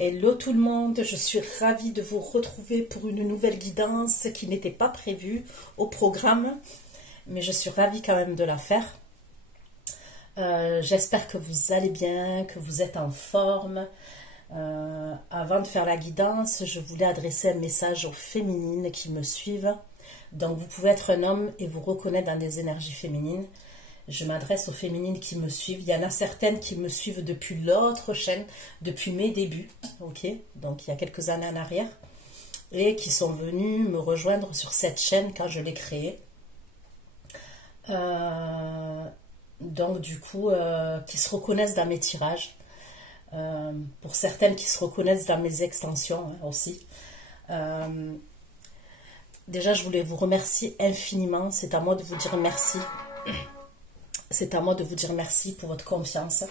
Hello tout le monde, je suis ravie de vous retrouver pour une nouvelle guidance qui n'était pas prévue au programme, mais je suis ravie quand même de la faire. J'espère que vous allez bien, que vous êtes en forme. Avant de faire la guidance, je voulais adresser un message aux féminines qui me suivent. Donc vous pouvez être un homme et vous reconnaître dans des énergies féminines. Je m'adresse aux féminines qui me suivent. Il y en a certaines qui me suivent depuis l'autre chaîne, depuis mes débuts, ok, donc il y a quelques années en arrière, et qui sont venues me rejoindre sur cette chaîne quand je l'ai créée. Donc du coup, qui se reconnaissent dans mes tirages. Pour certaines qui se reconnaissent dans mes extensions aussi. Déjà, je voulais vous remercier infiniment. C'est à moi de vous dire merci. C'est à moi de vous dire merci pour votre confiance.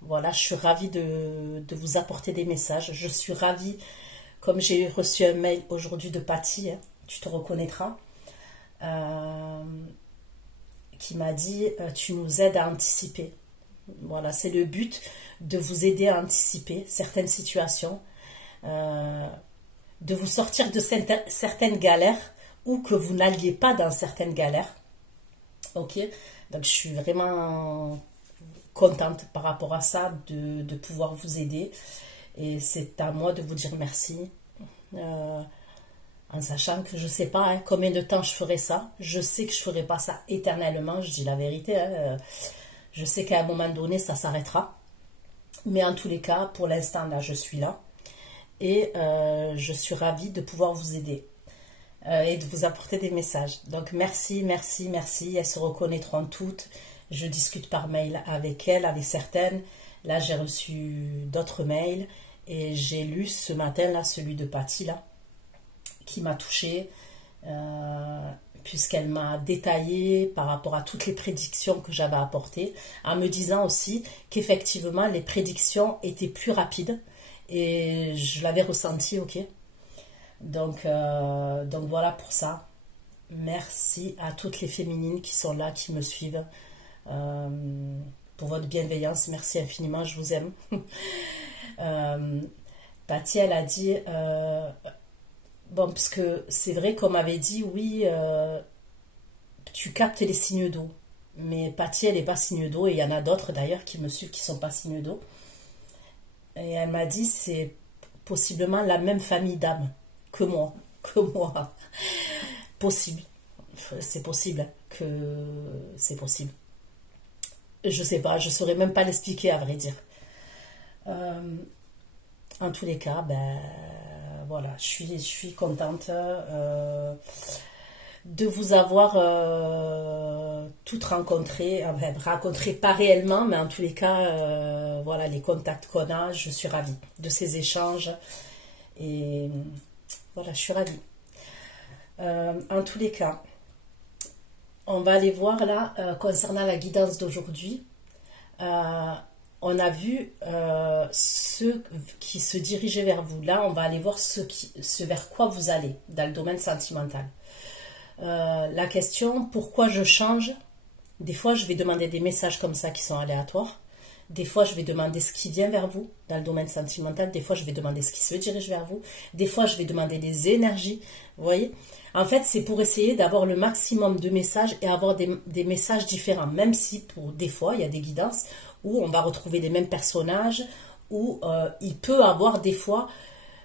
Voilà, je suis ravie de vous apporter des messages. Je suis ravie, comme j'ai reçu un mail aujourd'hui de Patty, hein, tu te reconnaîtras, qui m'a dit tu nous aides à anticiper. Voilà, c'est le but, de vous aider à anticiper certaines situations, de vous sortir de certaines galères ou que vous n'alliez pas dans certaines galères. Ok, donc je suis vraiment contente par rapport à ça de pouvoir vous aider, et c'est à moi de vous dire merci, en sachant que je sais pas hein, combien de temps je ferai ça. Je sais que je ferai pas ça éternellement, je dis la vérité, hein. Je sais qu'à un moment donné ça s'arrêtera, mais en tous les cas pour l'instant là je suis là, et je suis ravie de pouvoir vous aider. Et de vous apporter des messages. Donc merci, merci, merci. Elles se reconnaîtront toutes. Je discute par mail avec elles, avec certaines. Là, j'ai reçu d'autres mails et j'ai lu ce matin, là, celui de Patty, là, qui m'a touchée, puisqu'elle m'a détaillé par rapport à toutes les prédictions que j'avais apportées, en me disant aussi qu'effectivement, les prédictions étaient plus rapides, et je l'avais ressenti, ok. Donc voilà pour ça. Merci à toutes les féminines qui sont là, qui me suivent, pour votre bienveillance. Merci infiniment, je vous aime. Patty, elle a dit, bon, parce que c'est vrai qu'on m'avait dit, oui, tu captes les signes d'eau. Mais Patty, elle n'est pas signe d'eau, et il y en a d'autres d'ailleurs qui me suivent qui ne sont pas signes d'eau. Et elle m'a dit, c'est possiblement la même famille d'âmes que moi. Possible. C'est possible que c'est possible. Je sais pas, je saurais même pas l'expliquer à vrai dire. En tous les cas, ben voilà, je suis contente de vous avoir toutes rencontrées, enfin, rencontrées pas réellement, mais en tous les cas, voilà, les contacts qu'on a, je suis ravie de ces échanges, et voilà, je suis ravie. En tous les cas, on va aller voir là, concernant la guidance d'aujourd'hui. On a vu ceux qui se dirigeaient vers vous. Là, on va aller voir ce vers quoi vous allez dans le domaine sentimental. La question, pourquoi je change? Des fois, je vais demander des messages comme ça qui sont aléatoires. Des fois, je vais demander ce qui vient vers vous dans le domaine sentimental. Des fois, je vais demander ce qui se dirige vers vous. Des fois, je vais demander des énergies. Vous voyez? En fait, c'est pour essayer d'avoir le maximum de messages et avoir des messages différents. Même si, pour des fois, il y a des guidances où on va retrouver les mêmes personnages, où il peut avoir des fois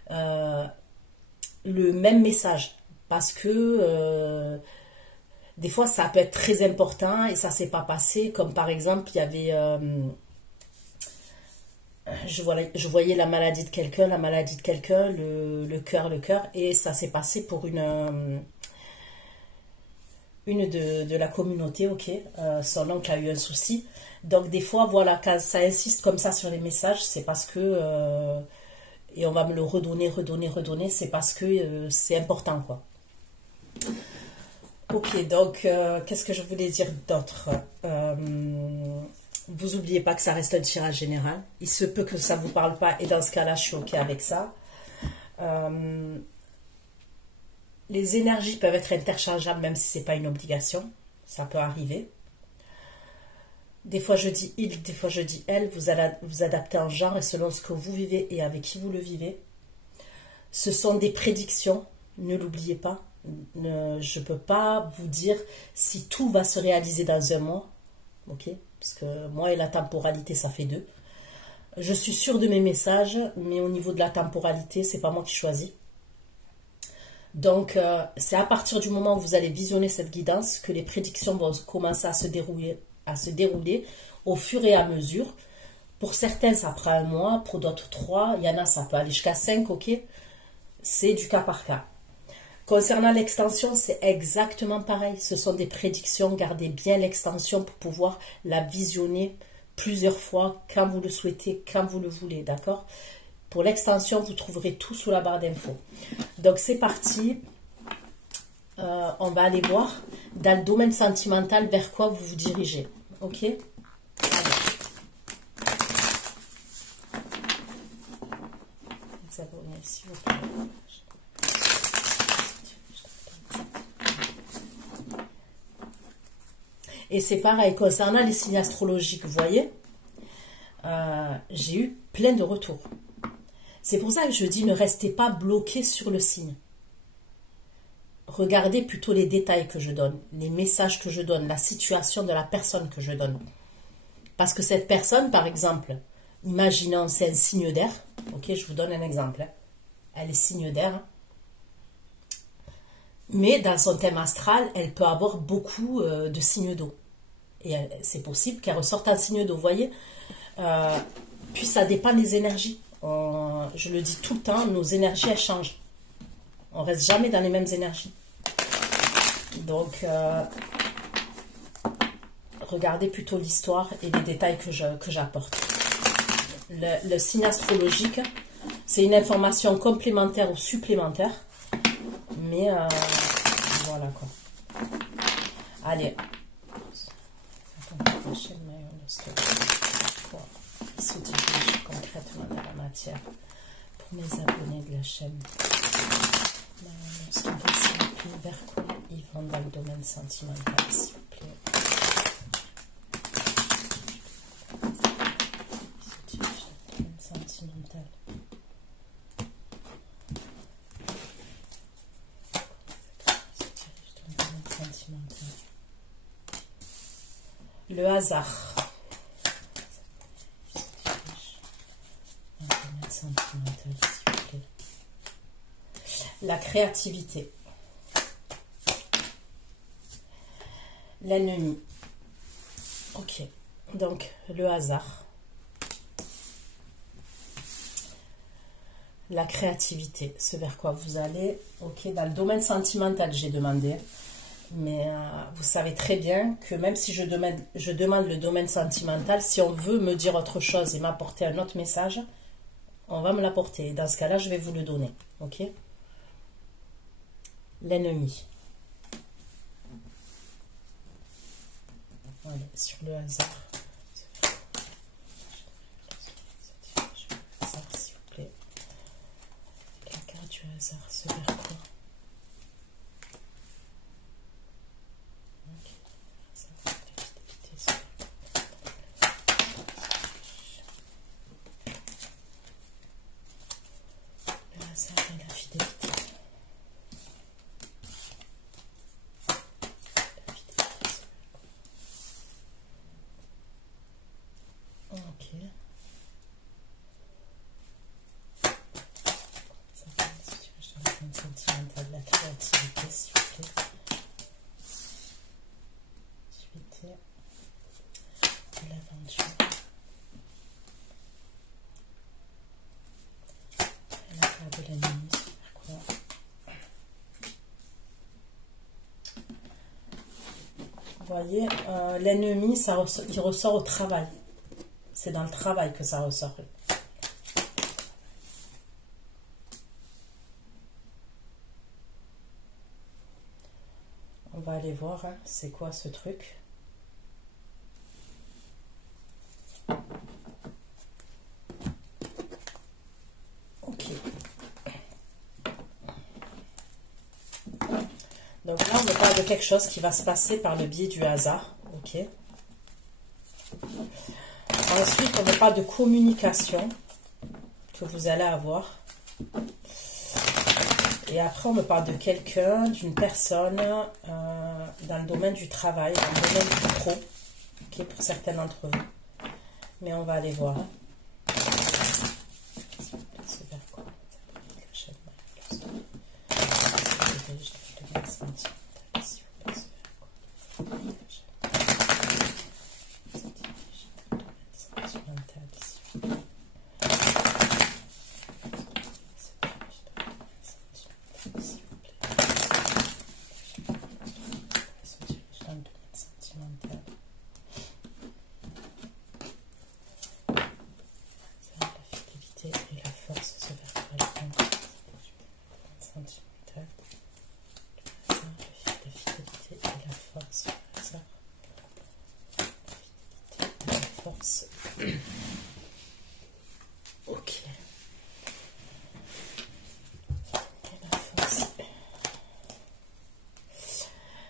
le même message. Parce que des fois, ça peut être très important et ça ne s'est pas passé. Comme par exemple, il y avait... je voyais la maladie de quelqu'un, le cœur, et ça s'est passé pour une de la communauté, ok, son oncle a eu un souci. Donc des fois, voilà, quand ça insiste comme ça sur les messages, c'est parce que, et on va me le redonner, c'est parce que c'est important, quoi. Ok, donc, qu'est-ce que je voulais dire d'autre? Vous n'oubliez pas que ça reste un tirage général. Il se peut que ça ne vous parle pas, et dans ce cas-là, je suis ok avec ça. Les énergies peuvent être interchangeables, même si ce n'est pas une obligation. Ça peut arriver. Des fois je dis il, des fois je dis elle, vous adaptez en genre et selon ce que vous vivez et avec qui vous le vivez. Ce sont des prédictions, ne l'oubliez pas. Je ne peux pas vous dire si tout va se réaliser dans un mois, ok? Parce que moi et la temporalité, ça fait deux. Je suis sûre de mes messages, mais au niveau de la temporalité, c'est pas moi qui choisis. Donc, c'est à partir du moment où vous allez visionner cette guidance que les prédictions vont commencer à se dérouler au fur et à mesure. Pour certains, ça prend un mois, pour d'autres 3, il y en a, ça peut aller jusqu'à 5, ok? C'est du cas par cas. Concernant l'extension, c'est exactement pareil. Ce sont des prédictions. Gardez bien l'extension pour pouvoir la visionner plusieurs fois, quand vous le souhaitez, quand vous le voulez, d'accord? Pour l'extension, vous trouverez tout sous la barre d'infos. Donc, c'est parti. On va aller voir dans le domaine sentimental vers quoi vous vous dirigez. Ok? Allez. Les abonnés, s'il vous plaît. Et c'est pareil, concernant les signes astrologiques, vous voyez, j'ai eu plein de retours. C'est pour ça que je dis, ne restez pas bloqué sur le signe. Regardez plutôt les détails que je donne, les messages que je donne, la situation de la personne que je donne. Parce que cette personne, par exemple, imaginons c'est un signe d'air, ok, je vous donne un exemple, hein. Elle est signe d'air, mais dans son thème astral, elle peut avoir beaucoup de signes d'eau. Et c'est possible qu'elle ressorte un signe d'eau, vous voyez. Puis ça dépend des énergies. Je le dis tout le temps, nos énergies, elles changent. On ne reste jamais dans les mêmes énergies. Donc, regardez plutôt l'histoire et les détails que j'apporte. Le signe astrologique, c'est une information complémentaire ou supplémentaire. Mais voilà quoi. Allez. Il se dirige concrètement dans la matière pour mes abonnés de la chaîne. Vers quoi ils vont dans le domaine sentimental, s'il vous plaît. Il se dirige dans le domaine sentimental. Le hasard. La créativité. L'ennemi. Ok. Donc, le hasard. La créativité. Ce vers quoi vous allez. Ok. Dans le domaine sentimental, j'ai demandé. Mais vous savez très bien que même si je demande le domaine sentimental, si on veut me dire autre chose et m'apporter un autre message, on va me l'apporter. Dans ce cas-là, je vais vous le donner. Ok? L'ennemi. Voilà, sur le hasard. Hasard, s'il vous plaît. La carte du hasard, ce vers quoi? La créativité, s'il vous plaît. Suite de l'aventure. Et la carte de l'ennemi, c'est quoi? Vous voyez, l'ennemi, il ressort au travail. C'est dans le travail que ça ressort. On va aller voir, hein, c'est quoi ce truc. Ok. Donc là, on me parle de quelque chose qui va se passer par le biais du hasard. Ok. Ensuite, on me parle de communication que vous allez avoir. Et après, on me parle de quelqu'un, d'une personne dans le domaine du travail, dans le domaine du pro, qui est pour certains d'entre vous. Mais on va aller voir. Ok.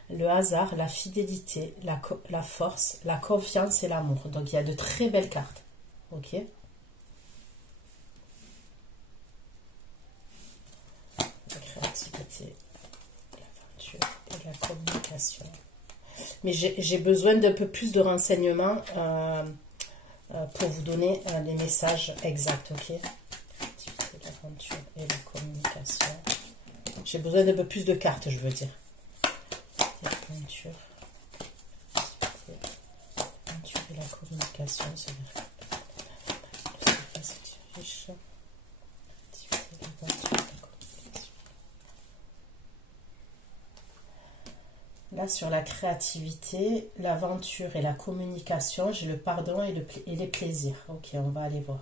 Le hasard, la fidélité, la force, la confiance et l'amour. Donc il y a de très belles cartes. Ok. La créativité, l'aventure et la communication. Mais j'ai besoin d'un peu plus de renseignements pour vous donner les messages exacts, ok? L'aventure et la communication. J'ai besoin d'un peu plus de cartes, je veux dire. L'aventure et la communication, c'est vrai. Là, sur la créativité, l'aventure et la communication, j'ai le pardon et les plaisirs. Ok, on va aller voir.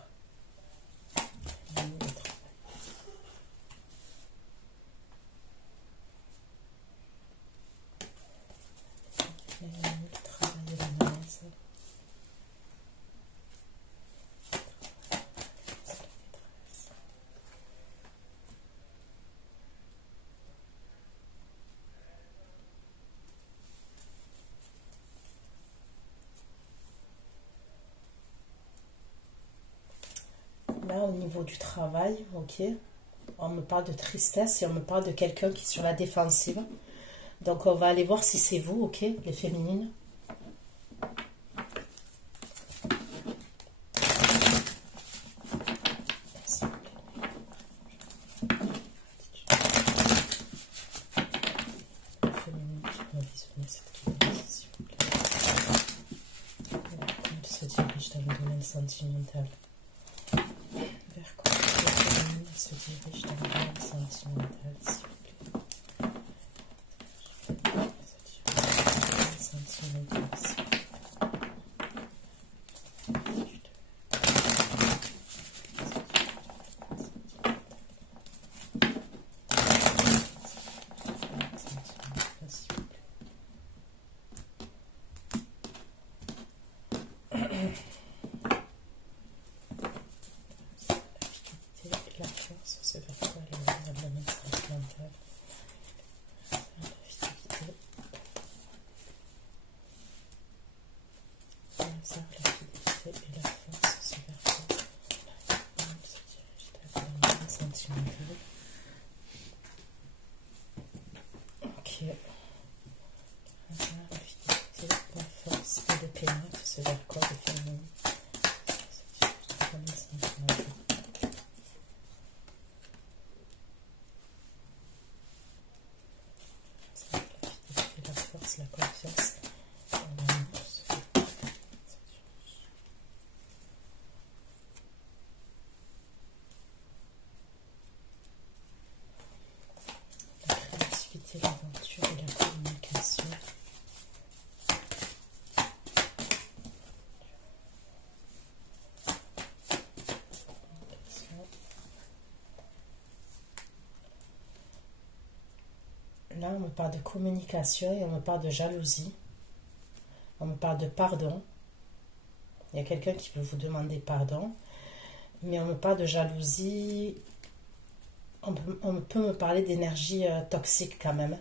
Là, au niveau du travail, ok, on me parle de tristesse et on me parle de quelqu'un qui est sur la défensive. Donc, on va aller voir si c'est vous, ok, les féminines. Comment se dirige dans le domaine sentimental? Vers quoi se dirige dans le domaine sentimental, s'il vous plaît? Sentimental, s'il vous plaît. La force, c'est vers quoi le domaine sentimental? La fidélité et la force, c'est vers quoi se dirige dans le domaine sentimental? Ok. La fidélité, la force et le pénètre, c'est vers quoi le féminin? La confiance en l'amour. La créativité, l'aventure et la communication. Là, on me parle de communication et on me parle de jalousie. On me parle de pardon. Il y a quelqu'un qui veut vous demander pardon. Mais on me parle de jalousie. On peut me parler d'énergie toxique quand même.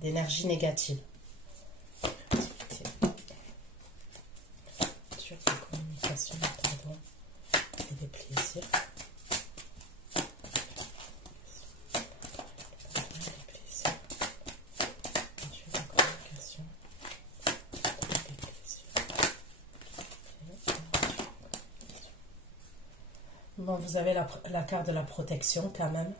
D'énergie négative. Sur la communication. Bon, vous avez la carte de la protection quand même.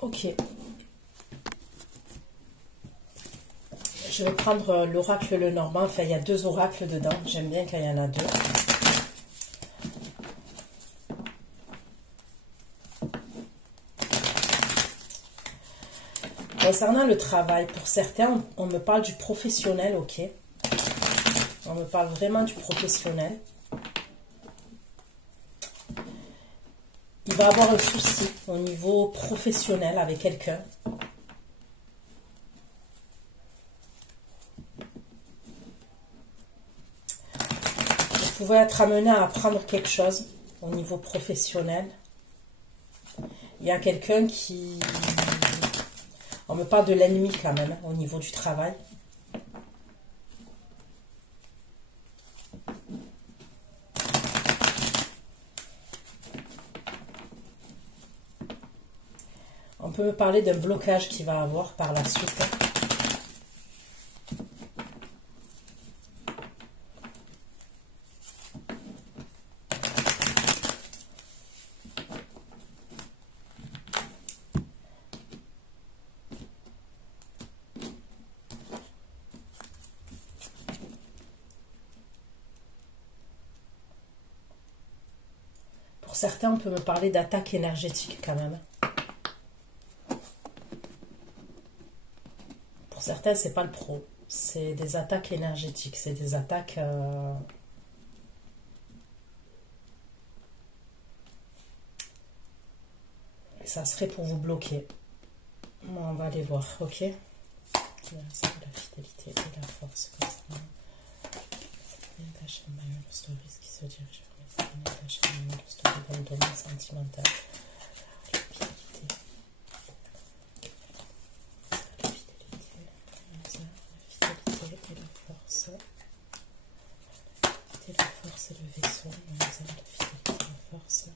Ok. Je vais prendre l'oracle le normand. Enfin, il y a deux oracles dedans. J'aime bien quand il y en a deux. Concernant le travail, pour certains, on me parle du professionnel, ok. On me parle vraiment du professionnel. Il va avoir un souci au niveau professionnel avec quelqu'un. Vous pouvez être amené à apprendre quelque chose au niveau professionnel. Il y a quelqu'un qui... On me parle de l'ennemi quand même, au niveau du travail. On peut me parler d'un blocage qu'il va avoir par la suite. Pour certains, on peut me parler d'attaque énergétique quand même. Pour certains, c'est pas le pro. C'est des attaques énergétiques. C'est des attaques... Ça serait pour vous bloquer. Bon, on va aller voir, ok? C'est de la fidélité et la force. Qui se dirige vers dans le domaine sentimental. La fidélité et la force. La force et le vaisseau. La fidélité et la force.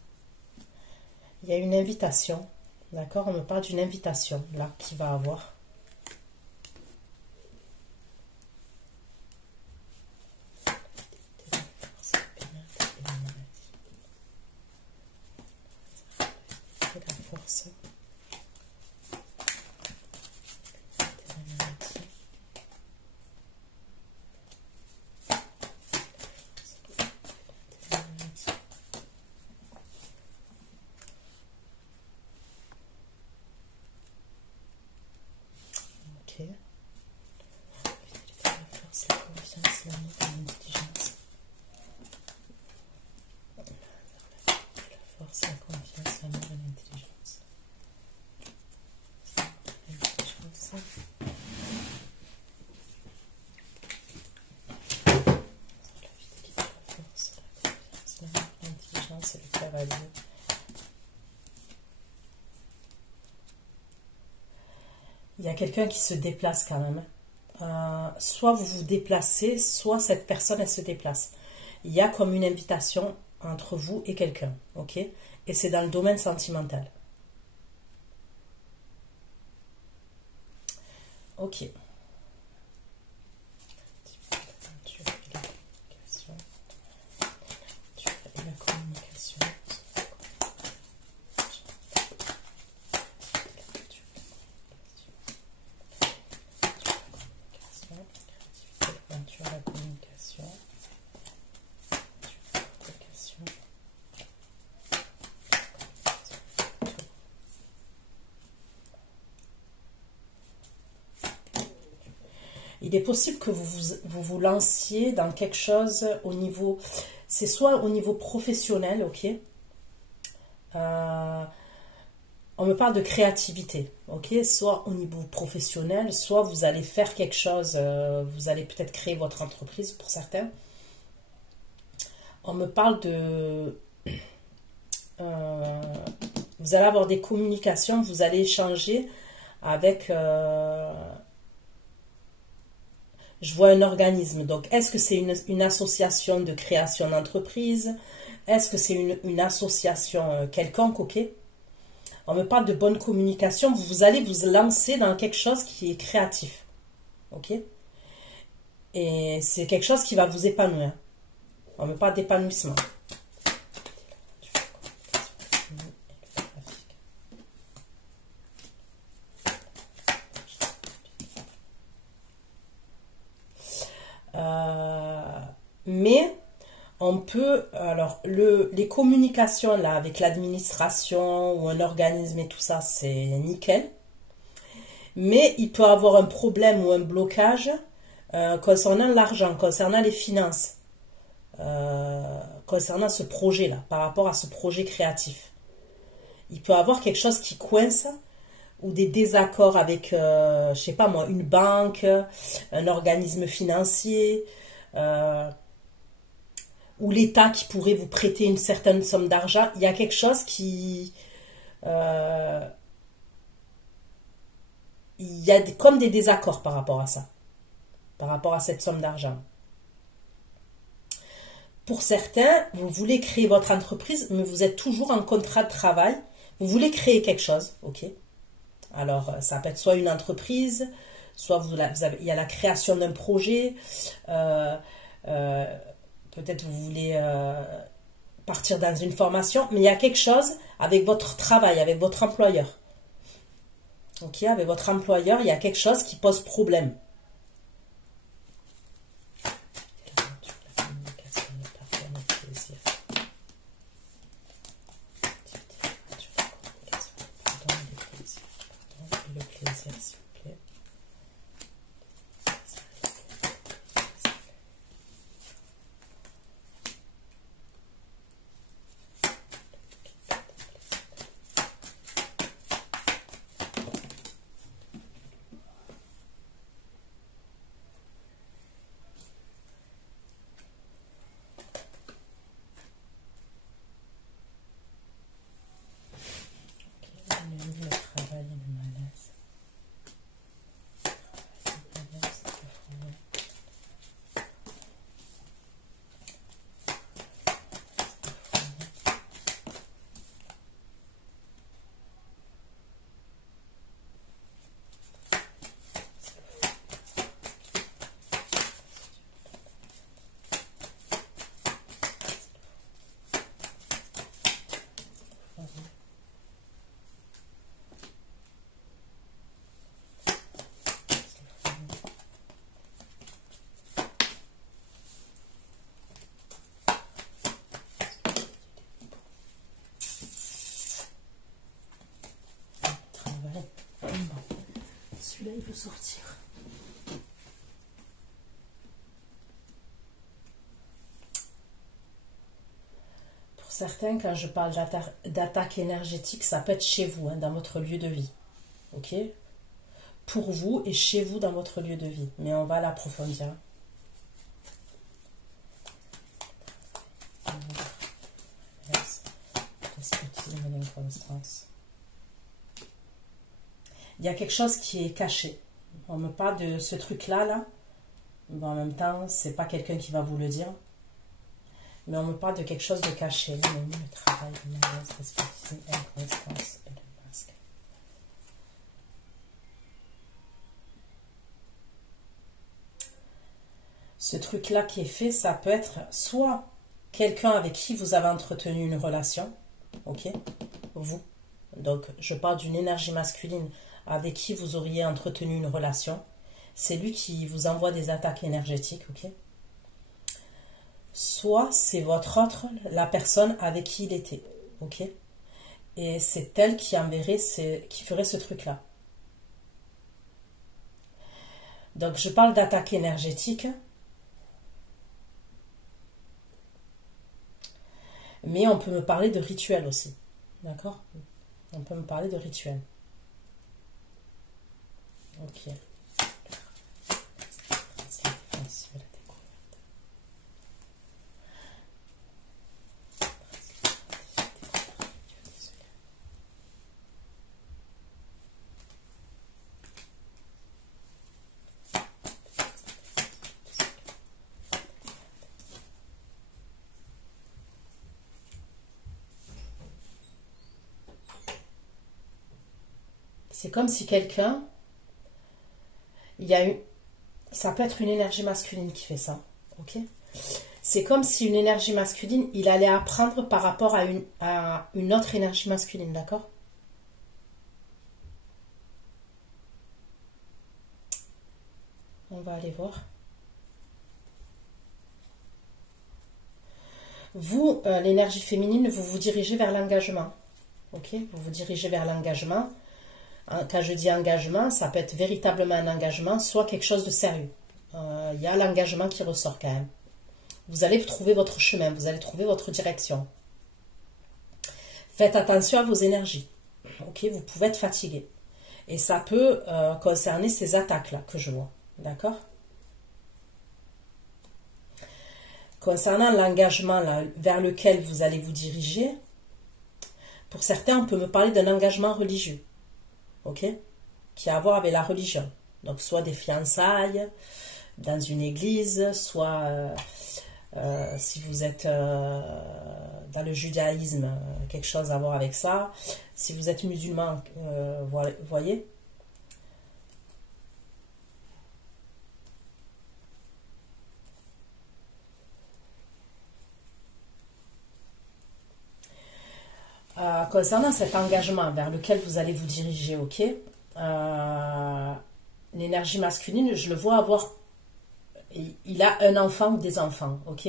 Il y a une invitation, d'accord? On me parle d'une invitation, là, qu'il va avoir. Ok. La force, la confiance, l'amour et l'intelligence. La force, la confiance, l'amour et l'intelligence. C'est le cavalier. Il y a quelqu'un qui se déplace quand même. Soit vous vous déplacez, soit cette personne elle se déplace. Il y a comme une invitation entre vous et quelqu'un, ok? Et c'est dans le domaine sentimental. Ok. Il est possible que vous lanciez dans quelque chose au niveau... C'est soit au niveau professionnel, ok, On me parle de créativité, ok? Soit au niveau professionnel, soit vous allez faire quelque chose, vous allez peut-être créer votre entreprise pour certains. On me parle de... vous allez avoir des communications, vous allez échanger avec... je vois un organisme. Donc, est-ce que c'est une association de création d'entreprise? Est-ce que c'est une association quelconque, ok? On me parle de bonne communication. Vous allez vous lancer dans quelque chose qui est créatif, ok? Et c'est quelque chose qui va vous épanouir. On me parle d'épanouissement. Mais on peut, alors les communications là avec l'administration ou un organisme et tout ça, c'est nickel. Mais il peut avoir un problème ou un blocage concernant l'argent, concernant les finances, concernant ce projet-là, par rapport à ce projet créatif. Il peut avoir quelque chose qui coince ou des désaccords avec, je sais pas moi, une banque, un organisme financier, ou l'État qui pourrait vous prêter une certaine somme d'argent. Il y a quelque chose qui... il y a comme des désaccords par rapport à ça, par rapport à cette somme d'argent. Pour certains, vous voulez créer votre entreprise, mais vous êtes toujours en contrat de travail. Vous voulez créer quelque chose, ok? Alors, ça peut être soit une entreprise, soit il y a la création d'un projet, peut-être vous voulez partir dans une formation, mais il y a quelque chose avec votre travail, avec votre employeur. Ok, avec votre employeur, il y a quelque chose qui pose problème. Celui-là, il veut sortir. Pour certains, quand je parle d'attaque énergétique, ça peut être chez vous, hein, dans votre lieu de vie. Ok? Pour vous et chez vous dans votre lieu de vie. Mais on va l'approfondir. Il y a quelque chose qui est caché. On me parle de ce truc-là, là. Mais en même temps, c'est pas quelqu'un qui va vous le dire. Mais on me parle de quelque chose de caché. Le travail, inconstance et le masque. Ce truc-là qui est fait, ça peut être soit quelqu'un avec qui vous avez entretenu une relation, ok, vous. Donc, je parle d'une énergie masculine avec qui vous auriez entretenu une relation. C'est lui qui vous envoie des attaques énergétiques, ok. Soit c'est votre autre, la personne avec qui il était, ok. Et c'est elle qui enverrait, qui ferait ce truc-là. Donc, je parle d'attaque énergétique. Mais on peut me parler de rituel aussi. D'accord? On peut me parler de rituel. Ok. C'est comme si quelqu'un, il y a eu, ça peut être une énergie masculine qui fait ça, ok? C'est comme si une énergie masculine, il allait apprendre par rapport à une autre énergie masculine, d'accord? On va aller voir. Vous, l'énergie féminine, vous vous dirigez vers l'engagement, ok? Vous vous dirigez vers l'engagement. Quand je dis engagement, ça peut être véritablement un engagement, soit quelque chose de sérieux. Il y a l'engagement qui ressort quand même. Vous allez trouver votre chemin, vous allez trouver votre direction. Faites attention à vos énergies. Ok, vous pouvez être fatigué. Et ça peut concerner ces attaques-là que je vois. D'accord? Concernant l'engagement vers lequel vous allez vous diriger, pour certains, on peut me parler d'un engagement religieux. Ok? Qui a à voir avec la religion. Donc, soit des fiançailles dans une église, soit si vous êtes dans le judaïsme, quelque chose à voir avec ça. Si vous êtes musulman, voyez. Concernant cet engagement vers lequel vous allez vous diriger, ok, l'énergie masculine, je le vois avoir, il a un enfant ou des enfants, ok.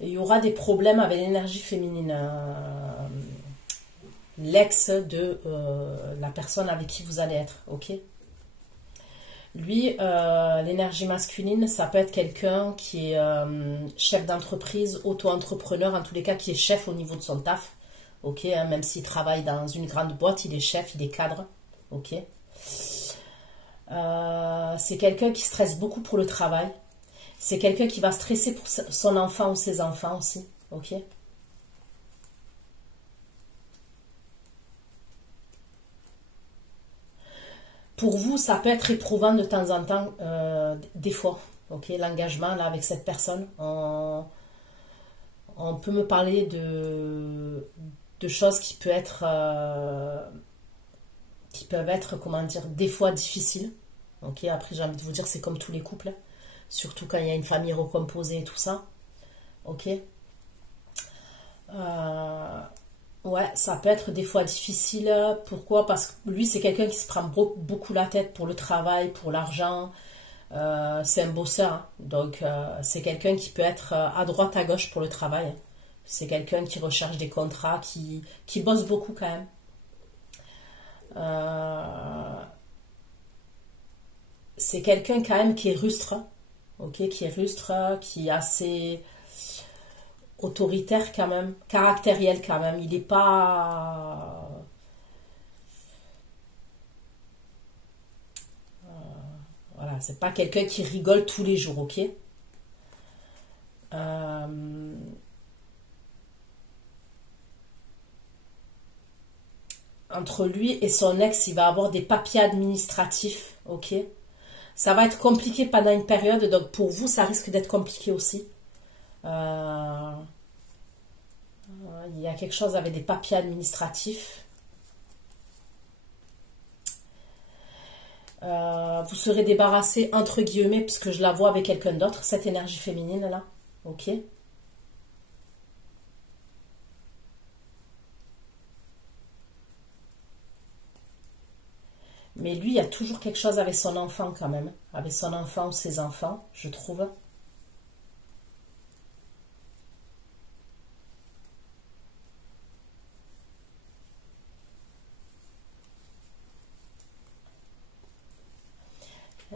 Il y aura des problèmes avec l'énergie féminine. L'ex de la personne avec qui vous allez être, ok. Lui, l'énergie masculine, ça peut être quelqu'un qui est chef d'entreprise, auto-entrepreneur, en tous les cas, qui est chef au niveau de son taf. Ok, hein, même s'il travaille dans une grande boîte, il est chef, il est cadre. Ok. C'est quelqu'un qui stresse beaucoup pour le travail. C'est quelqu'un qui va stresser pour son enfant ou ses enfants aussi. Ok. Pour vous, ça peut être éprouvant de temps en temps, des fois. Ok, l'engagement là avec cette personne. On peut me parler de choses qui peuvent être, comment dire, des fois difficiles. Ok, après j'ai envie de vous dire, c'est comme tous les couples, surtout quand il y a une famille recomposée et tout ça. Ok. Ouais, ça peut être des fois difficile. Pourquoi? Parce que lui, c'est quelqu'un qui se prend beaucoup la tête pour le travail, pour l'argent. C'est un bosseur, hein. Donc c'est quelqu'un qui peut être à droite, à gauche pour le travail. C'est quelqu'un qui recherche des contrats, qui bosse beaucoup quand même. C'est quelqu'un quand même qui est rustre, ok, qui est rustre, qui est assez autoritaire quand même, caractériel quand même. Il n'est pas... Voilà, c'est pas quelqu'un qui rigole tous les jours, ok. Entre lui et son ex, il va avoir des papiers administratifs, ok. Ça va être compliqué pendant une période, donc pour vous, ça risque d'être compliqué aussi. Euh, il y a quelque chose avec des papiers administratifs. Vous serez débarrassé, entre guillemets, puisque je la vois avec quelqu'un d'autre, cette énergie féminine là, ok. Mais lui, il y a toujours quelque chose avec son enfant quand même, avec son enfant ou ses enfants, je trouve.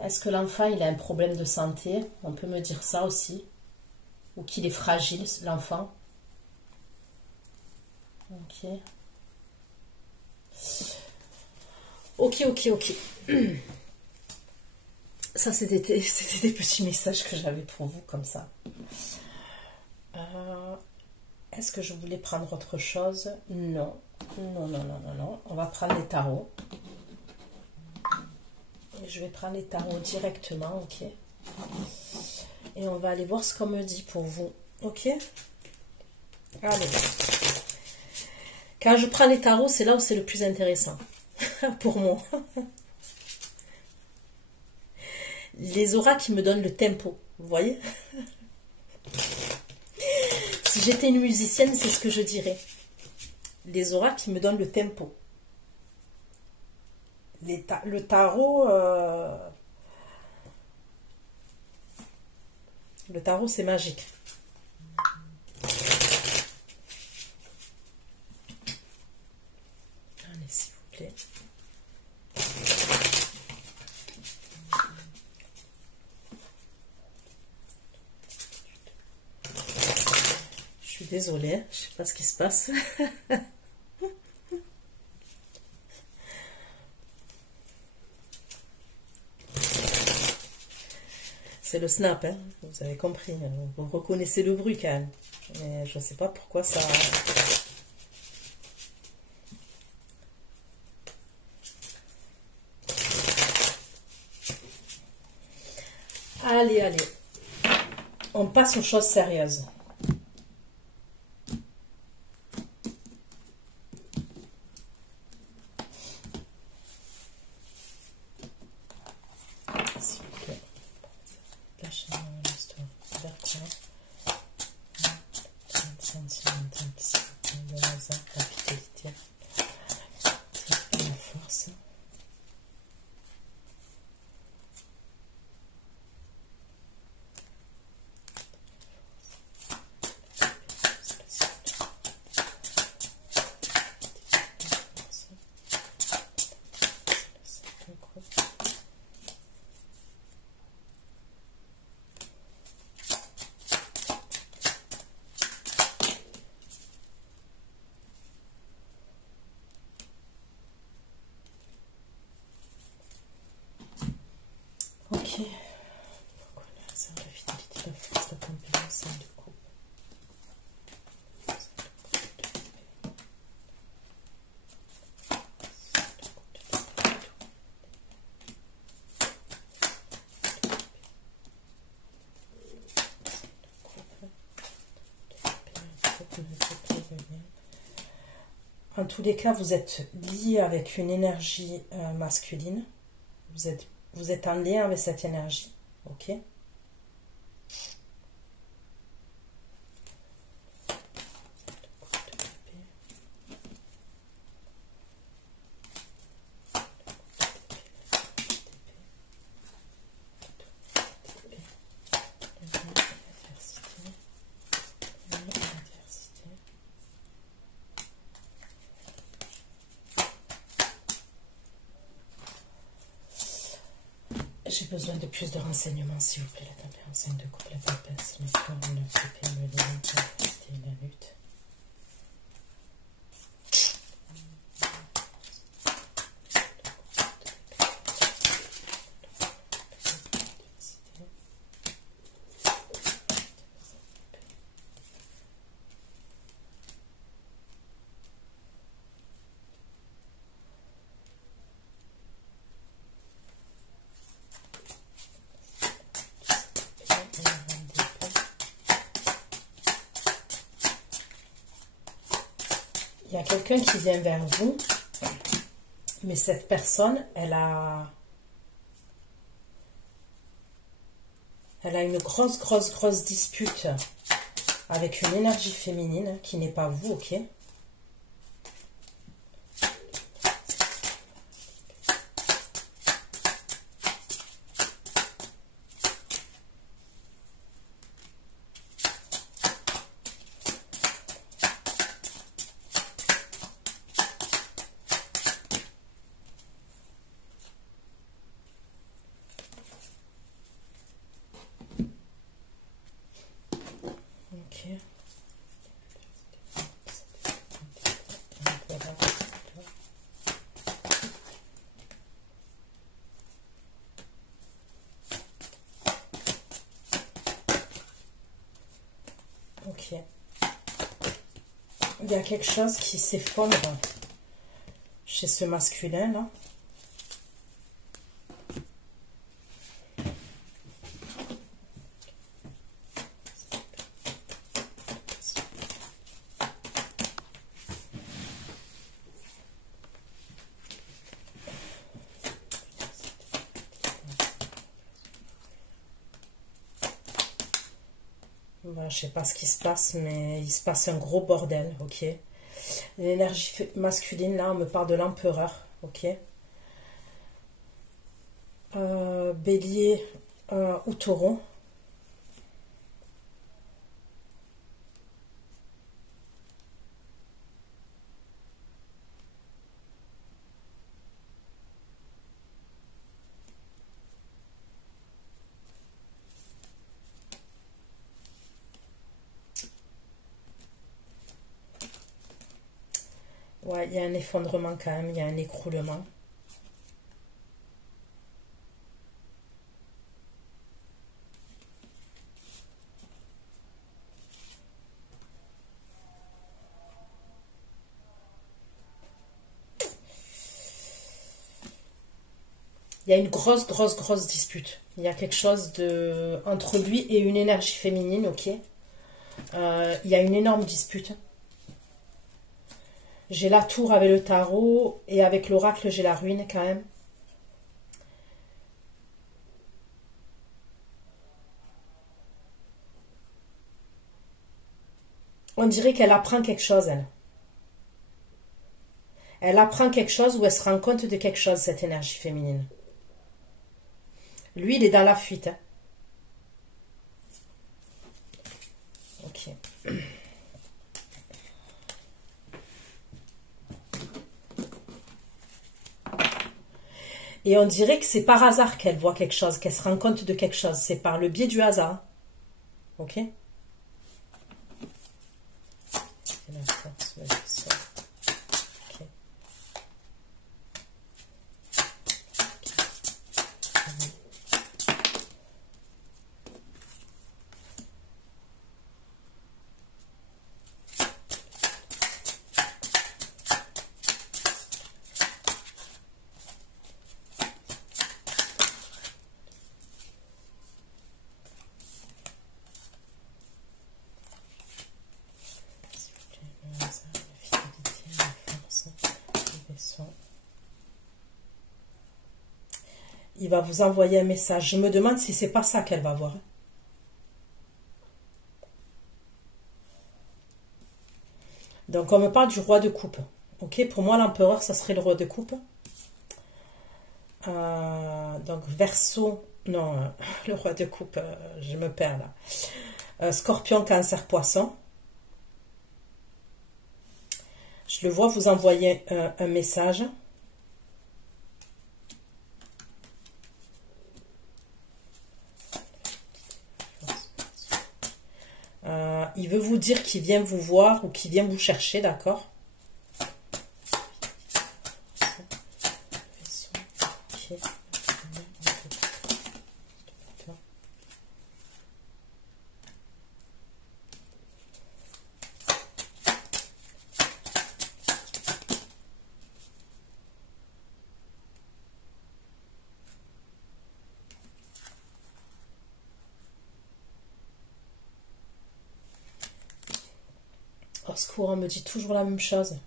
Est-ce que l'enfant il a un problème de santé? On peut me dire ça aussi. Ou qu'il est fragile, l'enfant. Ok. Ok, ok, ok. Ça, c'était des petits messages que j'avais pour vous, comme ça. Est-ce que je voulais prendre autre chose? Non. Non, non, non, non, non. On va prendre les tarots. Je vais prendre les tarots directement, ok? Et on va aller voir ce qu'on me dit pour vous, ok? Allez. Quand je prends les tarots, c'est là où c'est le plus intéressant. Pour moi. Les auras qui me donnent le tempo, vous voyez? Si j'étais une musicienne, c'est ce que je dirais. Les auras qui me donnent le tempo. Le tarot... Le tarot, c'est magique. Allez, s'il vous plaît. Je suis désolée, je sais pas ce qui se passe. C'est le snap, hein, vous avez compris. Vous reconnaissez le bruit quand même. Mais je ne sais pas pourquoi ça... Allez, allez. On passe aux choses sérieuses. Ok. La fidélité, la force, la compétence, de coupe. En tous les cas, vous êtes lié avec une énergie masculine. Vous êtes en lien avec cette énergie. Ok? J'ai besoin de plus de renseignements, s'il vous plaît. La tempérance 5 de couple, la papesse, le corps, le CPM, le lien, la lutte. Il y a quelqu'un qui vient vers vous, mais cette personne, elle a une grosse dispute avec une énergie féminine qui n'est pas vous, ok? Ok. Il y a quelque chose qui s'effondre chez ce masculin là. Voilà, je sais pas ce qui se passe, mais il se passe un gros bordel, ok. L'énergie masculine, là, on me parle de l'empereur, ok. Bélier ou taureau. Ouais, il y a un effondrement quand même, il y a un écroulement. Il y a une grosse dispute. Il y a quelque chose de entre lui et une énergie féminine, ok. Il y a une énorme dispute. J'ai la tour avec le tarot et avec l'oracle, j'ai la ruine quand même. On dirait qu'elle apprend quelque chose, elle. Elle apprend quelque chose ou elle se rend compte de quelque chose, cette énergie féminine. Lui, il est dans la fuite. Hein. Ok. Et on dirait que c'est par hasard qu'elle voit quelque chose, qu'elle se rend compte de quelque chose. C'est par le biais du hasard. Ok. C'est la force, ouais, c'est ça. Ok. Il va vous envoyer un message. Je me demande si c'est pas ça qu'elle va voir. Donc on me parle du roi de coupe. Ok, pour moi l'empereur ça serait le roi de coupe. Donc Verseau, non, le roi de coupe, je me perds là. Scorpion, Cancer, Poisson. Je le vois vous envoyer un message. Il veut vous dire qu'il vient vous voir ou qu'il vient vous chercher, d'accord? Au secours, on me dit toujours la même chose.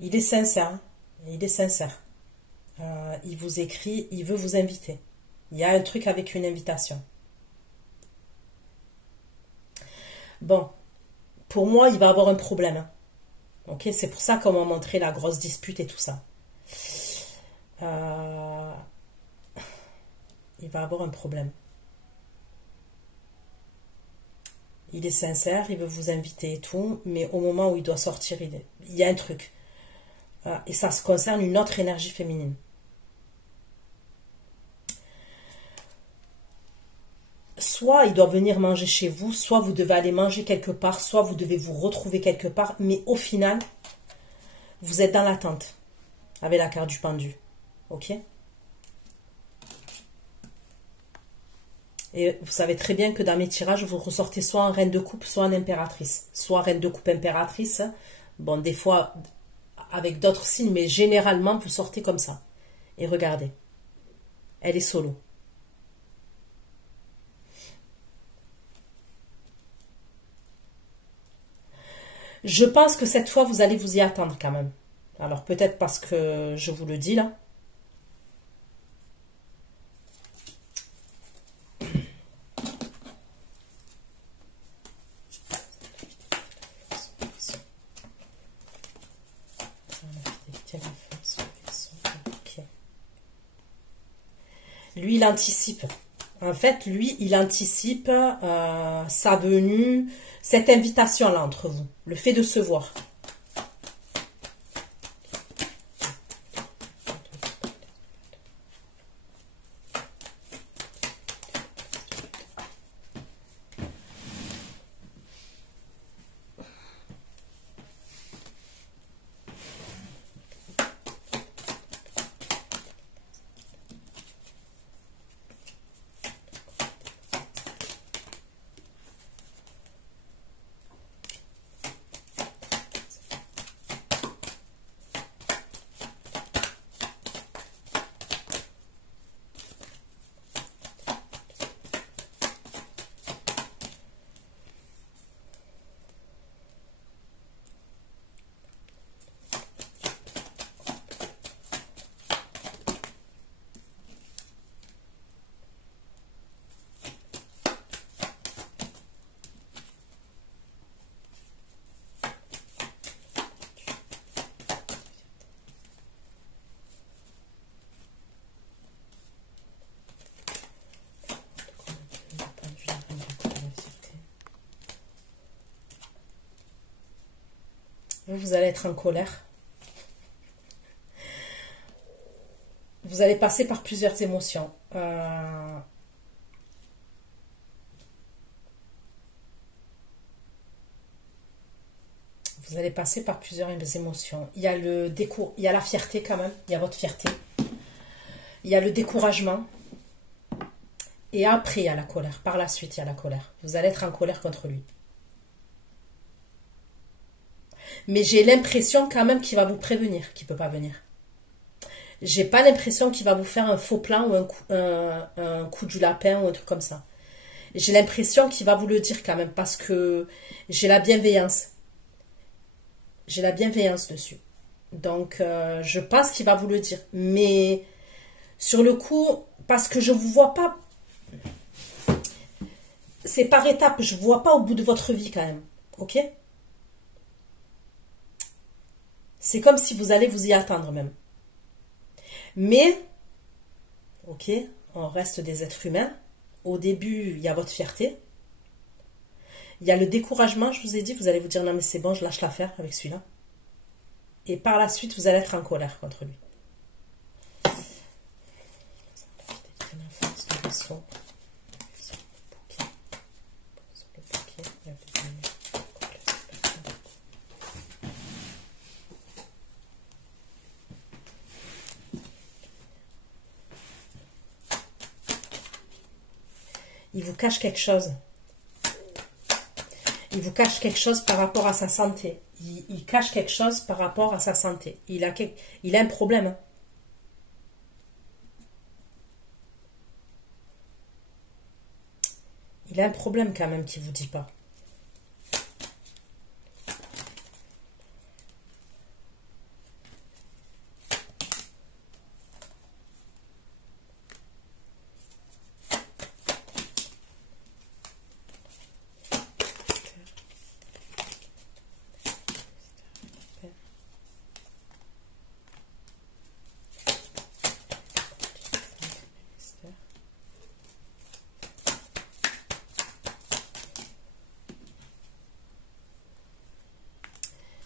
Il est sincère. Hein. Il est sincère. Il vous écrit, il veut vous inviter. Il y a un truc avec une invitation. Bon, pour moi, il va avoir un problème. Hein. Ok, c'est pour ça qu'on m'a montré la grosse dispute et tout ça. Il va avoir un problème. Il est sincère, il veut vous inviter et tout, mais au moment où il doit sortir, il y a un truc. Et ça se concerne une autre énergie féminine. soit il doit venir manger chez vous, soit vous devez aller manger quelque part, soit vous devez vous retrouver quelque part. Mais au final, vous êtes dans l'attente avec la carte du pendu. Ok? Et vous savez très bien que dans mes tirages, vous ressortez soit en reine de coupe, soit en impératrice. Soit reine de coupe impératrice. Bon, des fois, avec d'autres signes, mais généralement, vous sortez comme ça. Et regardez. Elle est solo. Je pense que cette fois, vous allez vous y attendre quand même. Alors, peut-être parce que je vous le dis là. Lui, il anticipe. En fait, lui, il anticipe sa venue, cette invitation-là entre vous. Le fait de se voir. Vous allez être en colère. Vous allez passer par plusieurs émotions. Vous allez passer par plusieurs émotions. Il y a il y a la fierté quand même. Il y a votre fierté. Il y a le découragement. Et après, il y a la colère. Par la suite, il y a la colère. Vous allez être en colère contre lui. Mais j'ai l'impression quand même qu'il va vous prévenir qu'il ne peut pas venir. J'ai pas l'impression qu'il va vous faire un faux plan ou un coup du lapin ou un truc comme ça. J'ai l'impression qu'il va vous le dire quand même parce que j'ai la bienveillance. J'ai la bienveillance dessus. Donc, je pense qu'il va vous le dire. Mais sur le coup, parce que je ne vous vois pas, c'est par étapes, je ne vous vois pas au bout de votre vie quand même. Ok? C'est comme si vous allez vous y attendre même. Mais, ok, on reste des êtres humains. Au début, il y a votre fierté. Il y a le découragement, je vous ai dit, vous allez vous dire non mais c'est bon, je lâche l'affaire avec celui-là. Et par la suite, vous allez être en colère contre lui. Il vous cache quelque chose. Il vous cache quelque chose par rapport à sa santé. Il cache quelque chose par rapport à sa santé. Il a un problème. Il a un problème quand même qu'il ne vous dit pas.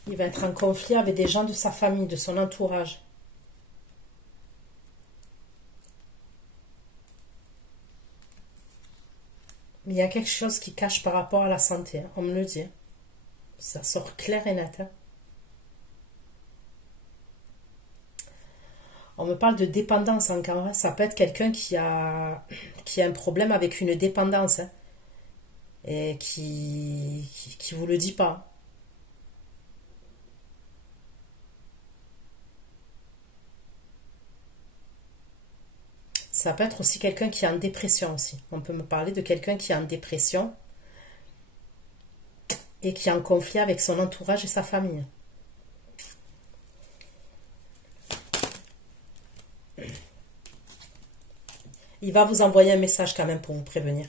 Il va être en conflit avec des gens de sa famille, de son entourage. Mais il y a quelque chose qui cache par rapport à la santé, hein, on me le dit. Ça sort clair et net. Hein. On me parle de dépendance encore. Hein. Ça peut être quelqu'un qui a un problème avec une dépendance. Hein, et qui vous le dit pas. Ça peut être aussi quelqu'un qui est en dépression aussi. On peut me parler de quelqu'un qui est en dépression et qui est en conflit avec son entourage et sa famille. Il va vous envoyer un message quand même pour vous prévenir.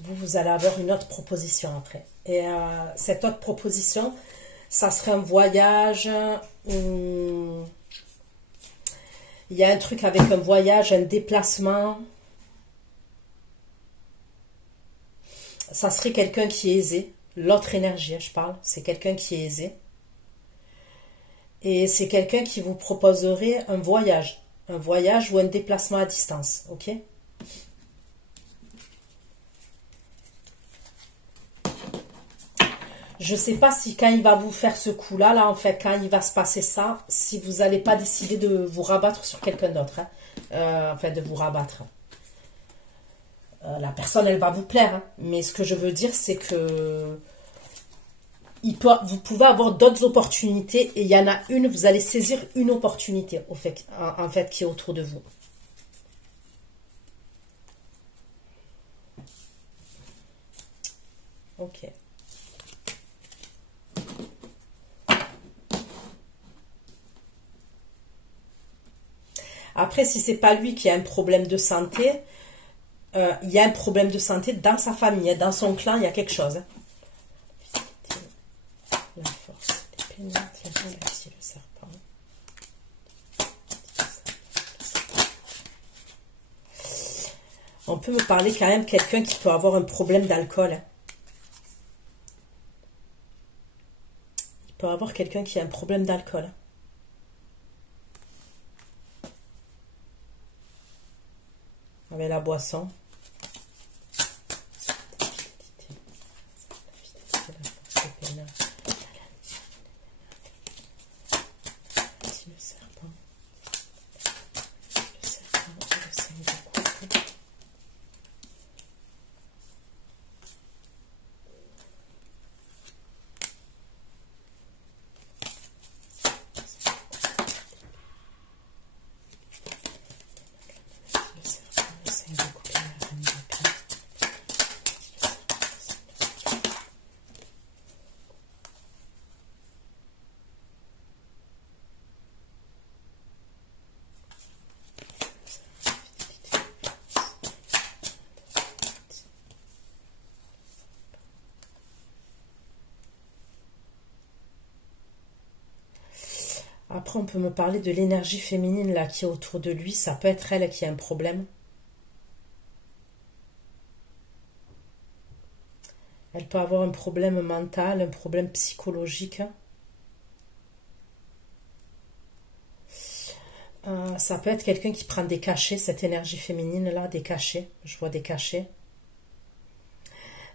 Vous allez avoir une autre proposition après. Et cette autre proposition, ça serait un voyage. Il y a un truc avec un voyage, un déplacement. Ça serait quelqu'un qui est aisé. L'autre énergie, je parle, c'est quelqu'un qui est aisé. Et c'est quelqu'un qui vous proposerait un voyage. Un voyage ou un déplacement à distance. Ok ? Je ne sais pas si quand il va vous faire ce coup-là, là, en fait, quand il va se passer ça, si vous n'allez pas décider de vous rabattre sur quelqu'un d'autre. Hein. Enfin, de vous rabattre. La personne, elle va vous plaire. Hein. Mais ce que je veux dire, c'est que vous pouvez avoir d'autres opportunités. Et il y en a une, vous allez saisir une opportunité, en fait, qui est autour de vous. Ok. Après, si c'est pas lui qui a un problème de santé, il y a un problème de santé dans sa famille, dans son clan, il y a quelque chose. La force des pénètres, la galaxie, le serpent. On peut me parler quand même de quelqu'un qui peut avoir un problème d'alcool. Il peut avoir quelqu'un qui a un problème d'alcool. Avec la boisson. Après, on peut me parler de l'énergie féminine là qui est autour de lui. Ça peut être elle qui a un problème. Elle peut avoir un problème mental, un problème psychologique. Ça peut être quelqu'un qui prend des cachets, cette énergie féminine là, des cachets. Je vois des cachets.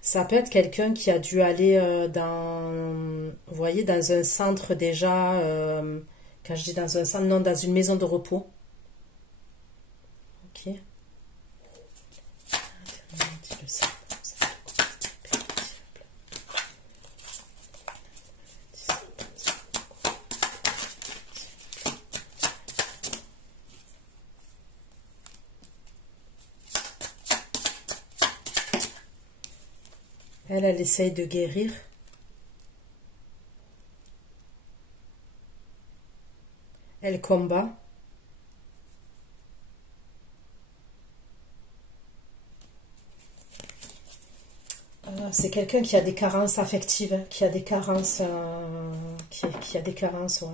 Ça peut être quelqu'un qui a dû aller vous voyez, dans un centre déjà, quand je dis dans un centre, non, dans une maison de repos. Ok. Elle essaye de guérir. Elle combat. C'est quelqu'un qui a des carences affectives, qui a des carences, qui a des carences, ouais.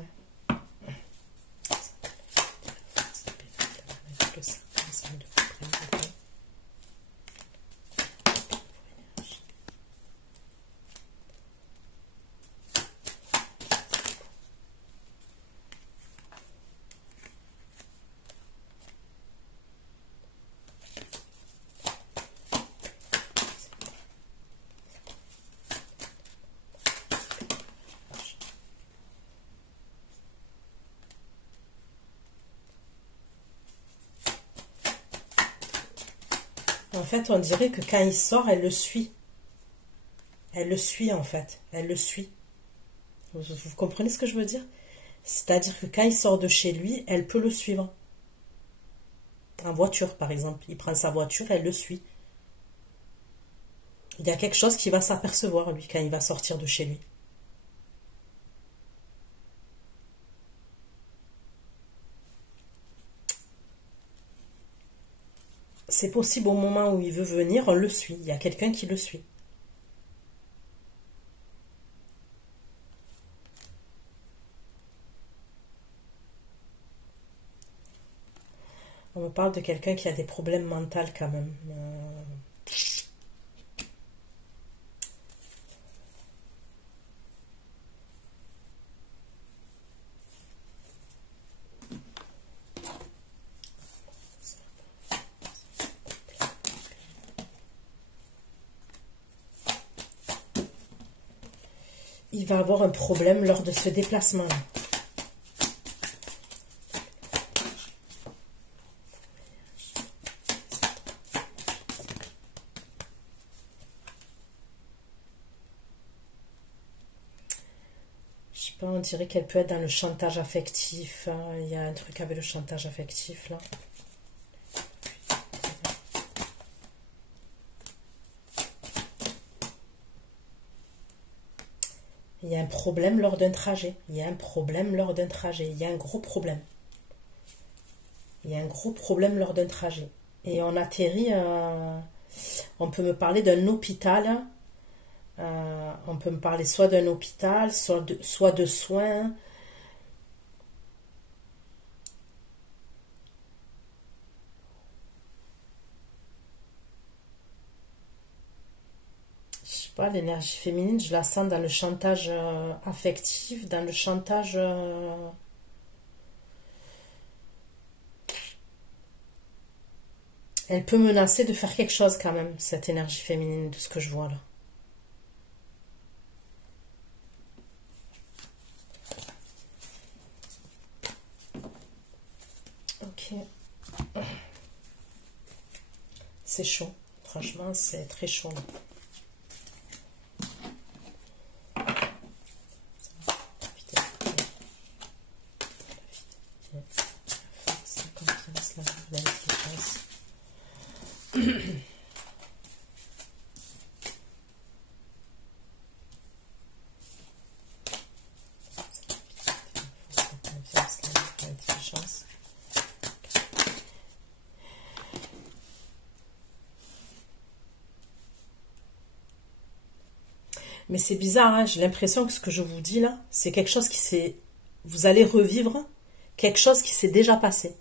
En fait, on dirait que quand il sort, elle le suit. Elle le suit, en fait. Elle le suit. Vous comprenez ce que je veux dire? C'est-à-dire que quand il sort de chez lui, elle peut le suivre. En voiture, par exemple. Il prend sa voiture, elle le suit. Il y a quelque chose qui va s'apercevoir, lui, quand il va sortir de chez lui. C'est possible au moment où il veut venir, on le suit. Il y a quelqu'un qui le suit. On me parle de quelqu'un qui a des problèmes mentaux quand même. Il va avoir un problème lors de ce déplacement-là. Je sais pas, on dirait qu'elle peut être dans le chantage affectif. Il y a un truc avec le chantage affectif, là. Il y a un problème lors d'un trajet. Il y a un problème lors d'un trajet. Il y a un gros problème. Il y a un gros problème lors d'un trajet. Et on atterrit, on peut me parler d'un hôpital. On peut me parler soit d'un hôpital, soit de soins. Je sais pas, l'énergie féminine, je la sens dans le chantage affectif, dans le chantage... Elle peut menacer de faire quelque chose quand même, cette énergie féminine, de ce que je vois là. Ok. C'est chaud. Franchement, c'est très chaud. Mais c'est bizarre, hein, j'ai l'impression que ce que je vous dis là, c'est quelque chose qui s'est... Vous allez revivre quelque chose qui s'est déjà passé.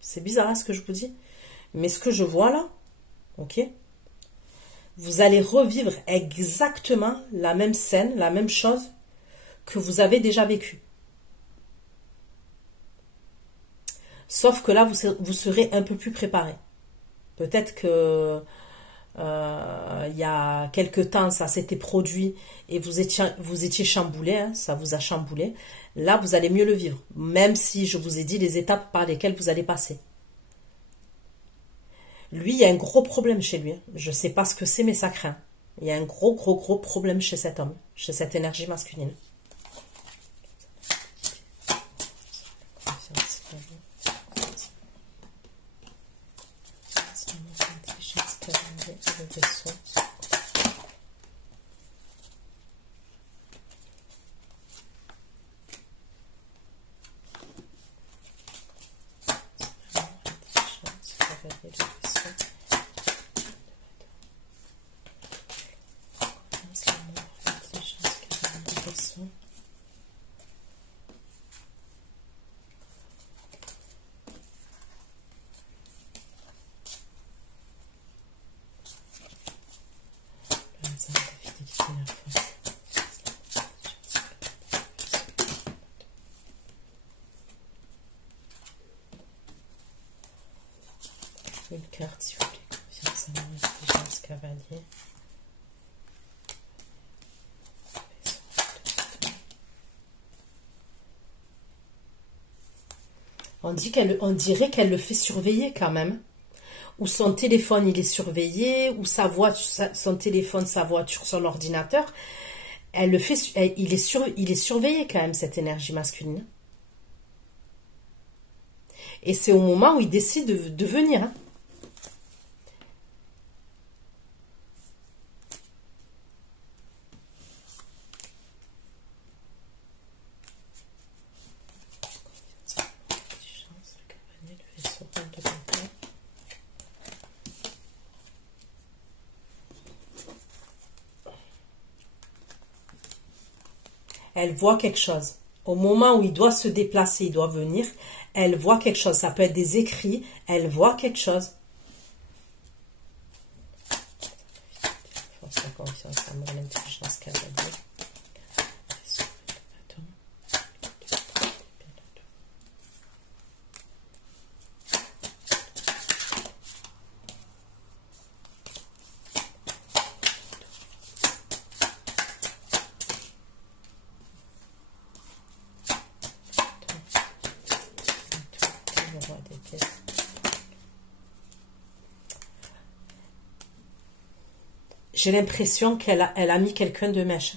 C'est bizarre, hein, ce que je vous dis. Mais ce que je vois là, ok, vous allez revivre exactement la même scène, la même chose que vous avez déjà vécu. Sauf que là, vous serez un peu plus préparé. Peut-être que il y a quelque temps, ça s'était produit et vous étiez chamboulé, hein, ça vous a chamboulé. Là, vous allez mieux le vivre, même si je vous ai dit les étapes par lesquelles vous allez passer. Lui, il y a un gros problème chez lui. Je ne sais pas ce que c'est, mais ça craint. Il y a un gros problème chez cet homme, chez cette énergie masculine. Une carte, s'il vous plaît. Confiance en moi, intelligence, cavalier. On dirait qu'elle le fait surveiller quand même. Ou son téléphone, il est surveillé, ou sa voiture, son téléphone, sa voiture, son ordinateur. Elle le fait, il est surveillé quand même, cette énergie masculine. Et c'est au moment où il décide de venir. Hein. Elle voit quelque chose. Au moment où il doit se déplacer, il doit venir, elle voit quelque chose. Ça peut être des écrits, elle voit quelque chose. Force, la confiance, l'amour, l'intelligence, cavalier. J'ai l'impression qu'elle a mis quelqu'un de mèche.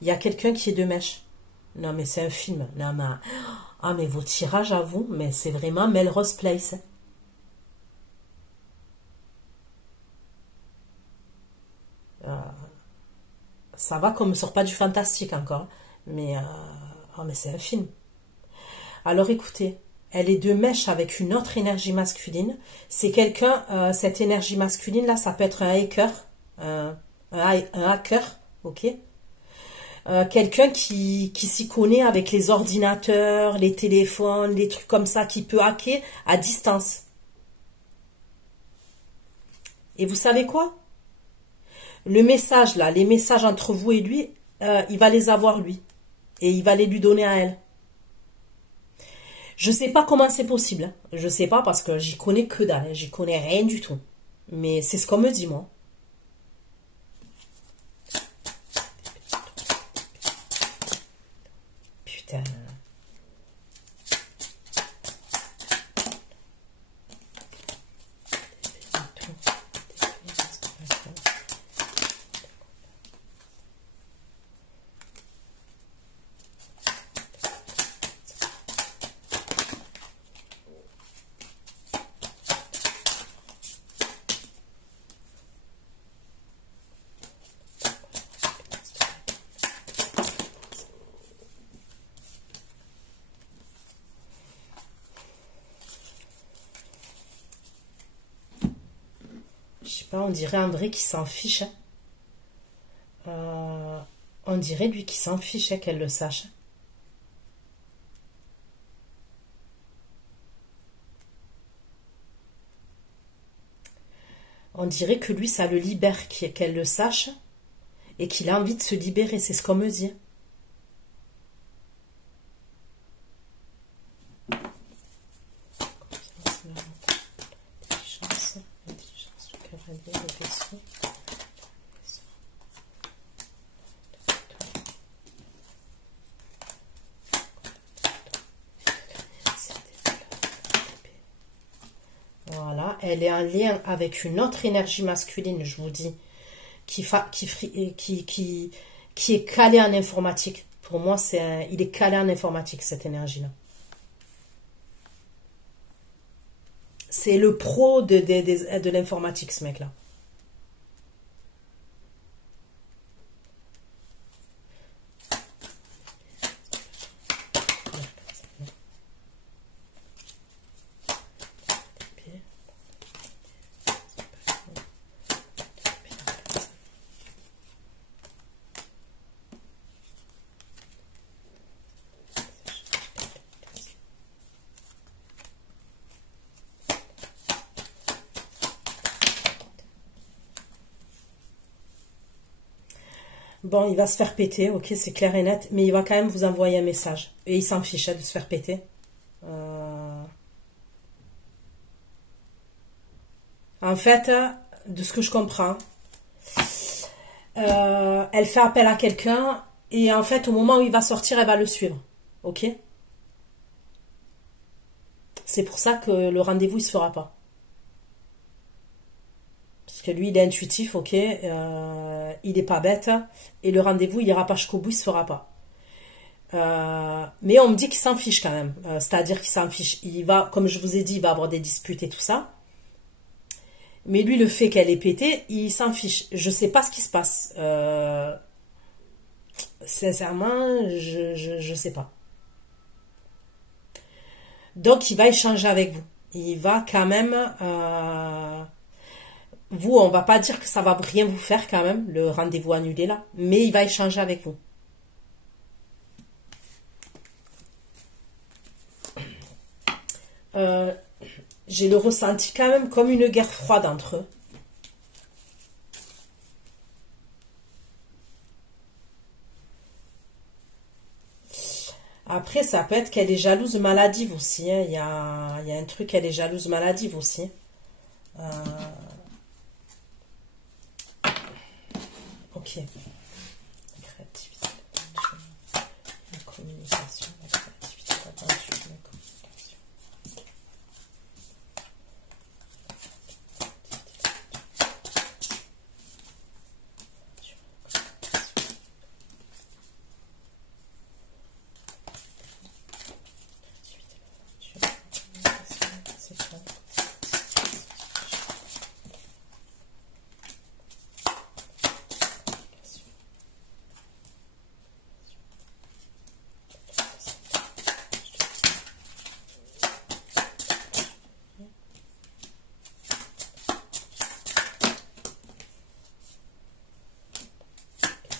Il y a quelqu'un qui est de mèche. Non, mais c'est un film. Non, mais... Ah, mais vos tirages à vous, mais c'est vraiment Melrose Place. Ça va comme sort pas du fantastique encore. Mais, oh, mais c'est un film. Alors écoutez, elle est de mèche avec une autre énergie masculine. C'est quelqu'un, cette énergie masculine là, ça peut être un hacker. Un hacker, ok, quelqu'un qui s'y connaît avec les ordinateurs, les téléphones, les trucs comme ça, qui peut hacker à distance. Et vous savez quoi? Le message là, les messages entre vous et lui, il va les avoir lui. Et il va les lui donner à elle. Je sais pas comment c'est possible. Hein. Je sais pas parce que j'y connais que dalle. Hein. J'y connais rien du tout. Mais c'est ce qu'on me dit moi. Putain. Je sais pas, on dirait un vrai qui s'en fiche. On dirait lui qui s'en fiche qu'elle le sache. On dirait que lui, ça le libère, qu'elle le sache, et qu'il a envie de se libérer, c'est ce qu'on me dit. Intelligence, le cavalier, le vaisseau. elle est en lien avec une autre énergie masculine, je vous dis, qui est calée en informatique. Pour moi, il est calé en informatique, cette énergie-là. C'est le pro de l'informatique, ce mec-là. Bon, il va se faire péter, ok, c'est clair et net, mais il va quand même vous envoyer un message. Et il s'en fiche de se faire péter. En fait, de ce que je comprends, elle fait appel à quelqu'un et en fait, au moment où il va sortir, elle va le suivre, ok? C'est pour ça que le rendez-vous, il se fera pas. Parce que lui, il est intuitif, ok, il est pas bête, et le rendez-vous, il ira pas jusqu'au bout, il se fera pas. Mais on me dit qu'il s'en fiche quand même, c'est-à-dire qu'il s'en fiche. Il va, comme je vous ai dit, il va avoir des disputes et tout ça. Mais lui, le fait qu'elle ait pété, il s'en fiche. Je sais pas ce qui se passe. Sincèrement, je sais pas. Donc, il va échanger avec vous. Il va quand même... vous, on va pas dire que ça va rien vous faire quand même, le rendez-vous annulé là. Mais il va échanger avec vous. J'ai le ressenti quand même comme une guerre froide entre eux. Après, ça peut être qu'elle est jalouse maladive aussi. Hein. Il y a un truc, elle est jalouse maladive aussi. Ok. La créativité, la communication, la créativité, la peinture, la communication.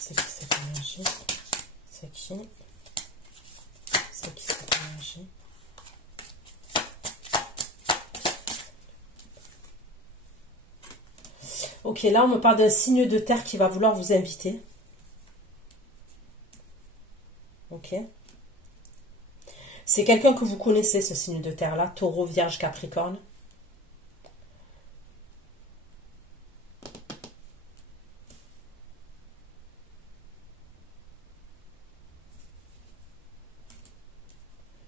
C'est qui cette énergie? C'est qui? C'est qui cette énergie? Ok, là on me parle d'un signe de terre qui va vouloir vous inviter. Ok. C'est quelqu'un que vous connaissez, ce signe de terre là, Taureau, Vierge, Capricorne.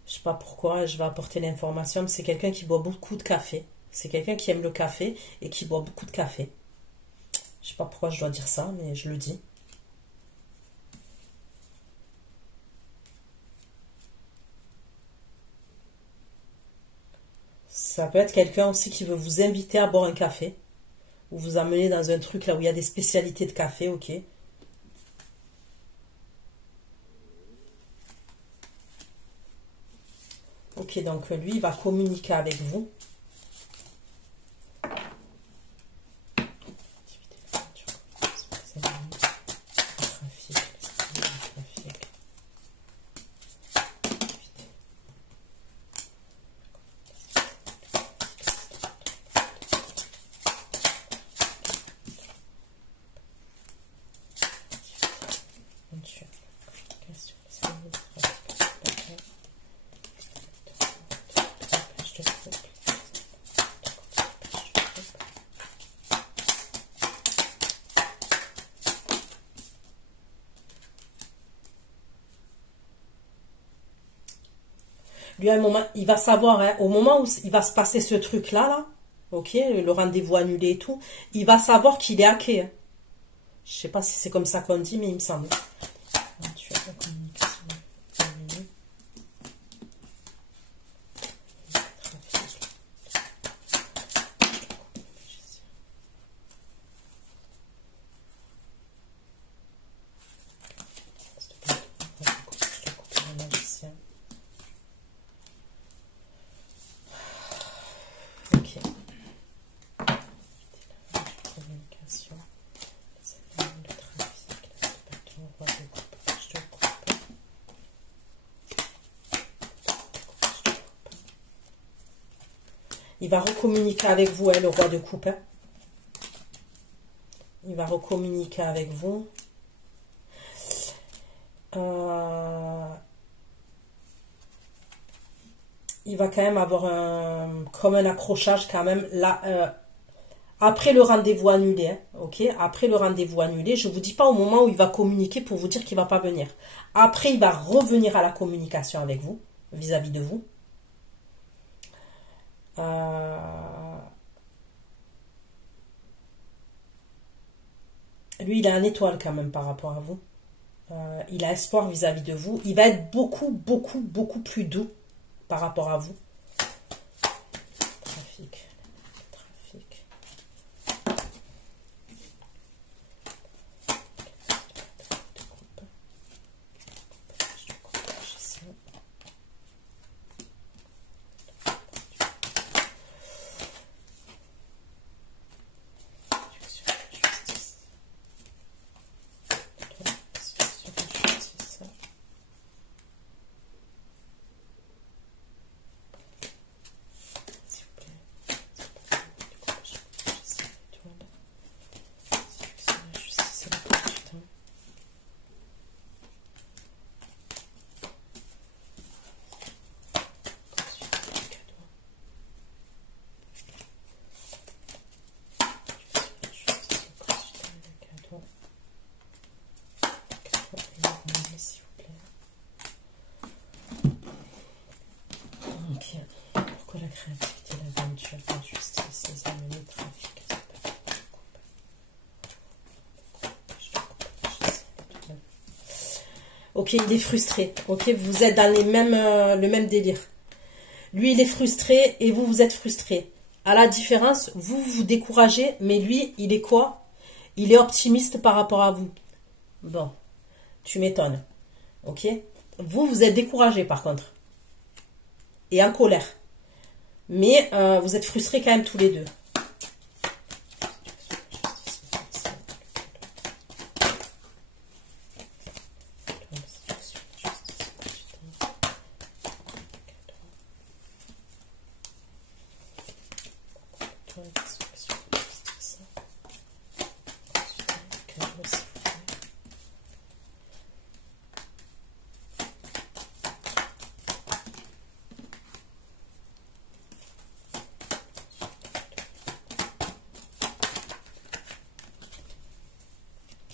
Je sais pas pourquoi je vais apporter l'information, mais c'est quelqu'un qui boit beaucoup de café. C'est quelqu'un qui aime le café et qui boit beaucoup de café. Je sais pas pourquoi je dois dire ça, mais je le dis. Ça peut être quelqu'un aussi qui veut vous inviter à boire un café. Ou vous amener dans un truc là où il y a des spécialités de café, ok. Ok, donc lui, il va communiquer avec vous. Lui, à un moment, il va savoir, hein, au moment où il va se passer ce truc-là, là, ok, le rendez-vous annulé et tout, il va savoir qu'il est hacké. Hein. Je sais pas si c'est comme ça qu'on dit, mais il me semble. Il va recommuniquer avec vous, hein, le roi de coupe. Hein. Il va recommuniquer avec vous. Il va quand même avoir comme un accrochage quand même là. Après le rendez-vous annulé, hein, ok. Après le rendez-vous annulé, je vous dis pas au moment où il va communiquer pour vous dire qu'il va pas venir. Après, il va revenir à la communication avec vous, vis-à-vis de vous. Lui, il a un étoile quand même par rapport à vous. Il a espoir vis-à-vis de vous. Il va être beaucoup, beaucoup, beaucoup plus doux par rapport à vous. Trafic. Pourquoi la créativité, l'aventure, la justice, les amener, le trafic, ok, il est frustré. Ok, vous êtes dans les mêmes, le même délire. Lui, il est frustré et vous, vous êtes frustré. À la différence, vous vous découragez, mais lui, il est quoi? Il est optimiste par rapport à vous. Bon, tu m'étonnes. Ok, vous, vous êtes découragé par contre. Et en colère. Mais vous êtes frustrés quand même tous les deux.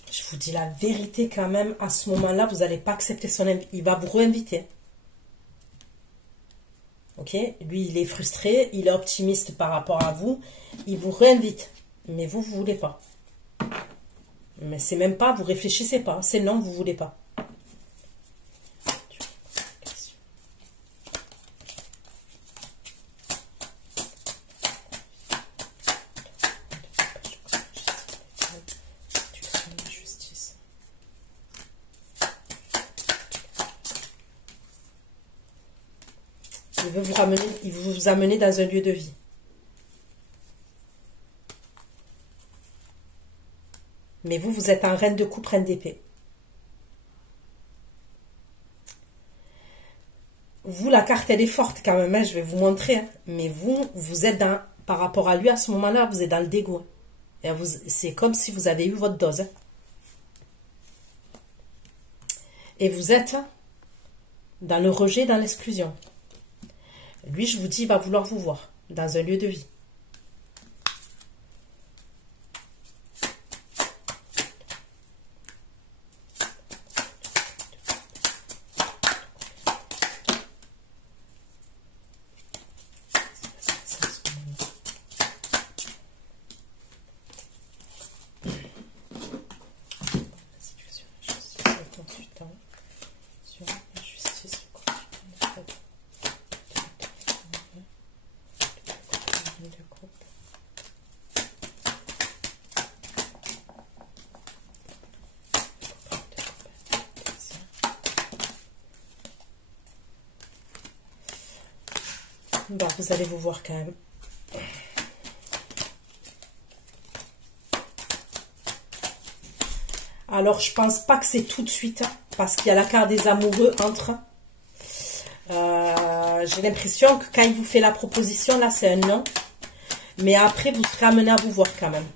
Je vous dis la vérité quand même, à ce moment-là, vous n'allez pas accepter son invite. Il va vous réinviter. Ok? Lui, il est frustré, il est optimiste par rapport à vous. Il vous réinvite. Mais vous, vous ne voulez pas. Mais c'est même pas, vous réfléchissez pas. C'est non, vous ne voulez pas. Il veut vous ramener, il veut vous amener dans un lieu de vie. Mais vous, vous êtes un reine de coupe, reine d'épée. Vous, la carte, elle est forte quand même, hein, je vais vous montrer. Hein. Mais vous, vous êtes dans, par rapport à lui, à ce moment-là, vous êtes dans le dégoût. C'est comme si vous avez eu votre dose. Hein. Et vous êtes dans le rejet, dans l'exclusion. Lui, je vous dis, il va vouloir vous voir dans un lieu de vie. Bah, vous allez vous voir quand même. Alors, je pense pas que c'est tout de suite, hein, parce qu'il y a la carte des amoureux entre. J'ai l'impression que quand il vous fait la proposition, là, c'est un non. Mais après, vous serez amené à vous voir quand même.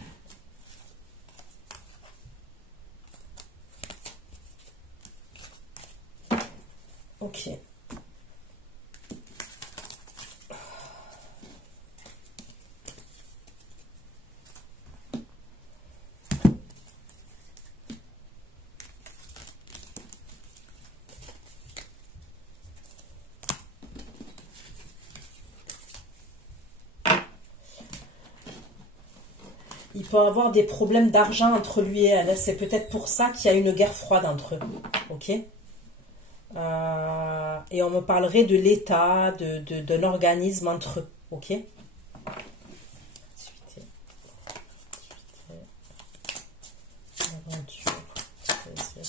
Ok. Il peut avoir des problèmes d'argent entre lui et elle. C'est peut-être pour ça qu'il y a une guerre froide entre eux. Ok. Et on me parlerait de l'état, d'un organisme entre eux. Ok. Aventure, plaisir,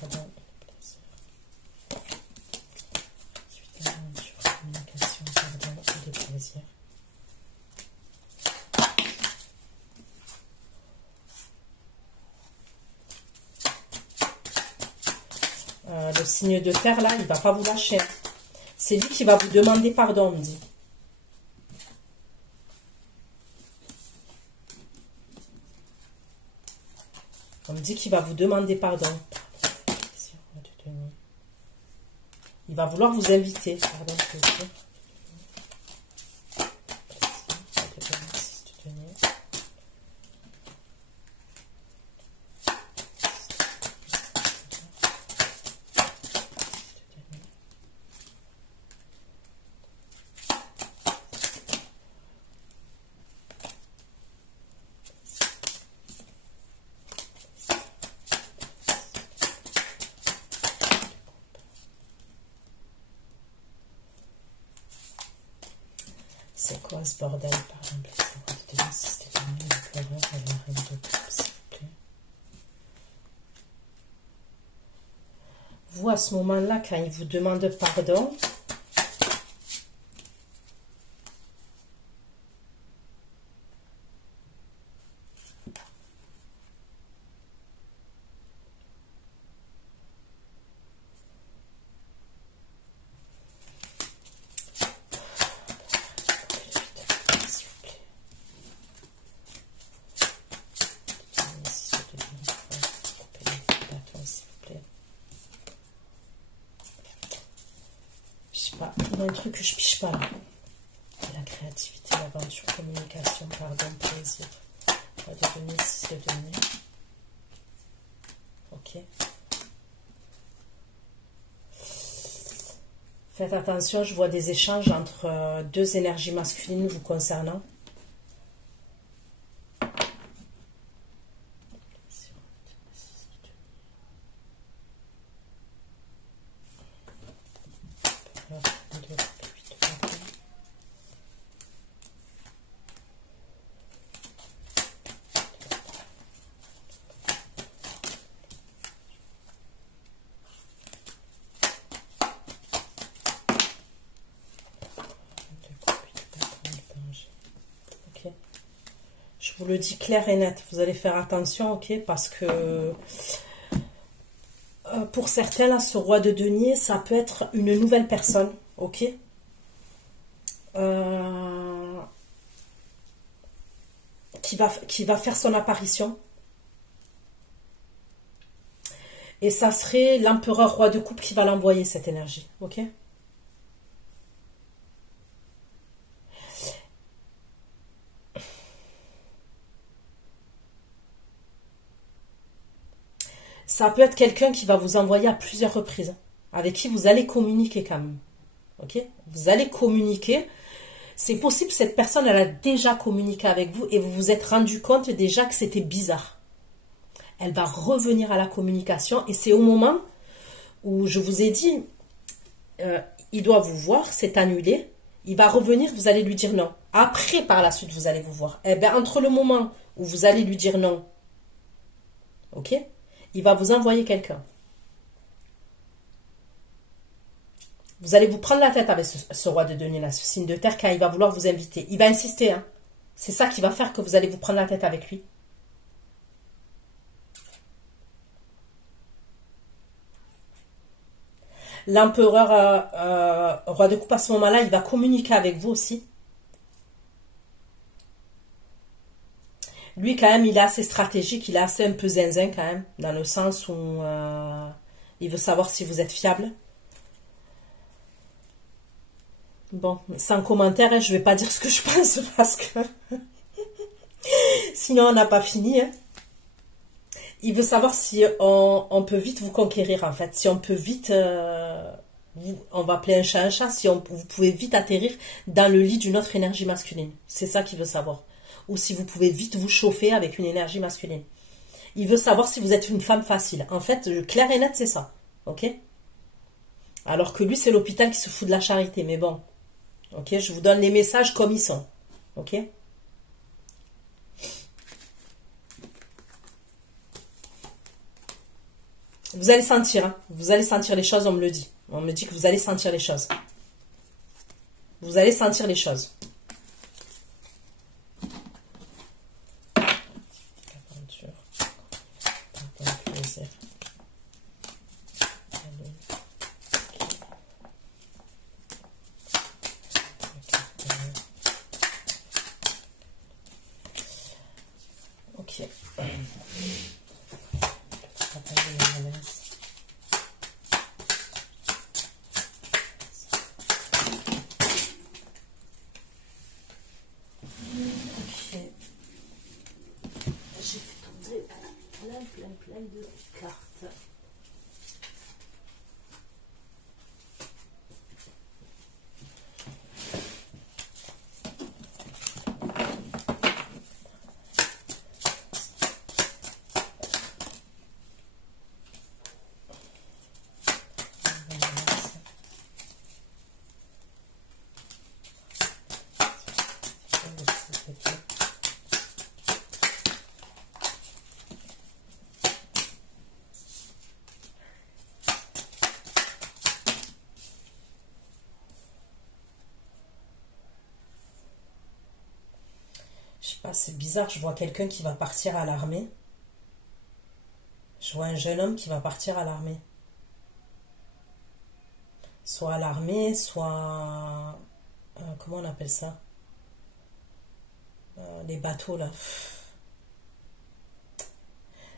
pardon, plaisir. Suite aventure, communication, pardon, et des plaisirs. Le signe de terre, là, il ne va pas vous lâcher. C'est lui qui va vous demander pardon, on me dit. On me dit qu'il va vous demander pardon. Il va vouloir vous inviter. Pardon, c'est quoi ce bordel, par exemple? Si c'était mieux, l'éclaireur et la reine de coupe, s'il vous plaît. Vous, à ce moment-là, quand il vous demande pardon, il y a un truc que je piche pas là. La créativité, l'aventure, communication, pardon, plaisir. Pas de donner, 6 de donner. Ok. Faites attention, je vois des échanges entre deux énergies masculines vous concernant. Je vous le dis clair et net, vous allez faire attention, ok, parce que pour certains, là, ce roi de denier, ça peut être une nouvelle personne, ok, qui va faire son apparition. Et ça serait l'empereur roi de coupe qui va l'envoyer, cette énergie, ok. Ça peut être quelqu'un qui va vous envoyer à plusieurs reprises, avec qui vous allez communiquer quand même. Ok? Vous allez communiquer. C'est possible que cette personne, elle a déjà communiqué avec vous et vous vous êtes rendu compte déjà que c'était bizarre. Elle va revenir à la communication et c'est au moment où je vous ai dit, il doit vous voir, c'est annulé. Il va revenir, vous allez lui dire non. Après, par la suite, vous allez vous voir. Eh bien, entre le moment où vous allez lui dire non, ok? Il va vous envoyer quelqu'un. Vous allez vous prendre la tête avec ce roi de denier là, ce signe de terre, quand il va vouloir vous inviter. Il va insister, hein. C'est ça qui va faire que vous allez vous prendre la tête avec lui. L'empereur, roi de coupe, à ce moment-là, il va communiquer avec vous aussi. Lui, quand même, il est assez stratégique, il est assez un peu zinzin quand même, dans le sens où il veut savoir si vous êtes fiable. Bon, sans commentaire, hein, je vais pas dire ce que je pense parce que sinon on n'a pas fini. Hein. Il veut savoir si on peut vite vous conquérir en fait, si on peut vite, on va appeler un chat, si vous pouvez vite atterrir dans le lit d'une autre énergie masculine. C'est ça qu'il veut savoir. Ou si vous pouvez vite vous chauffer avec une énergie masculine. Il veut savoir si vous êtes une femme facile. En fait, clair et net, c'est ça. Ok? Alors que lui, c'est l'hôpital qui se fout de la charité. Mais bon. Ok? Je vous donne les messages comme ils sont. Ok? Vous allez sentir. Hein? Vous allez sentir les choses, on me le dit. On me dit que vous allez sentir les choses. Vous allez sentir les choses. Ok. J'ai fait tomber plein de cartes. Je sais pas, c'est bizarre, je vois quelqu'un qui va partir à l'armée. Je vois un jeune homme qui va partir à l'armée. Soit à l'armée, soit... comment on appelle ça? Les bateaux, là.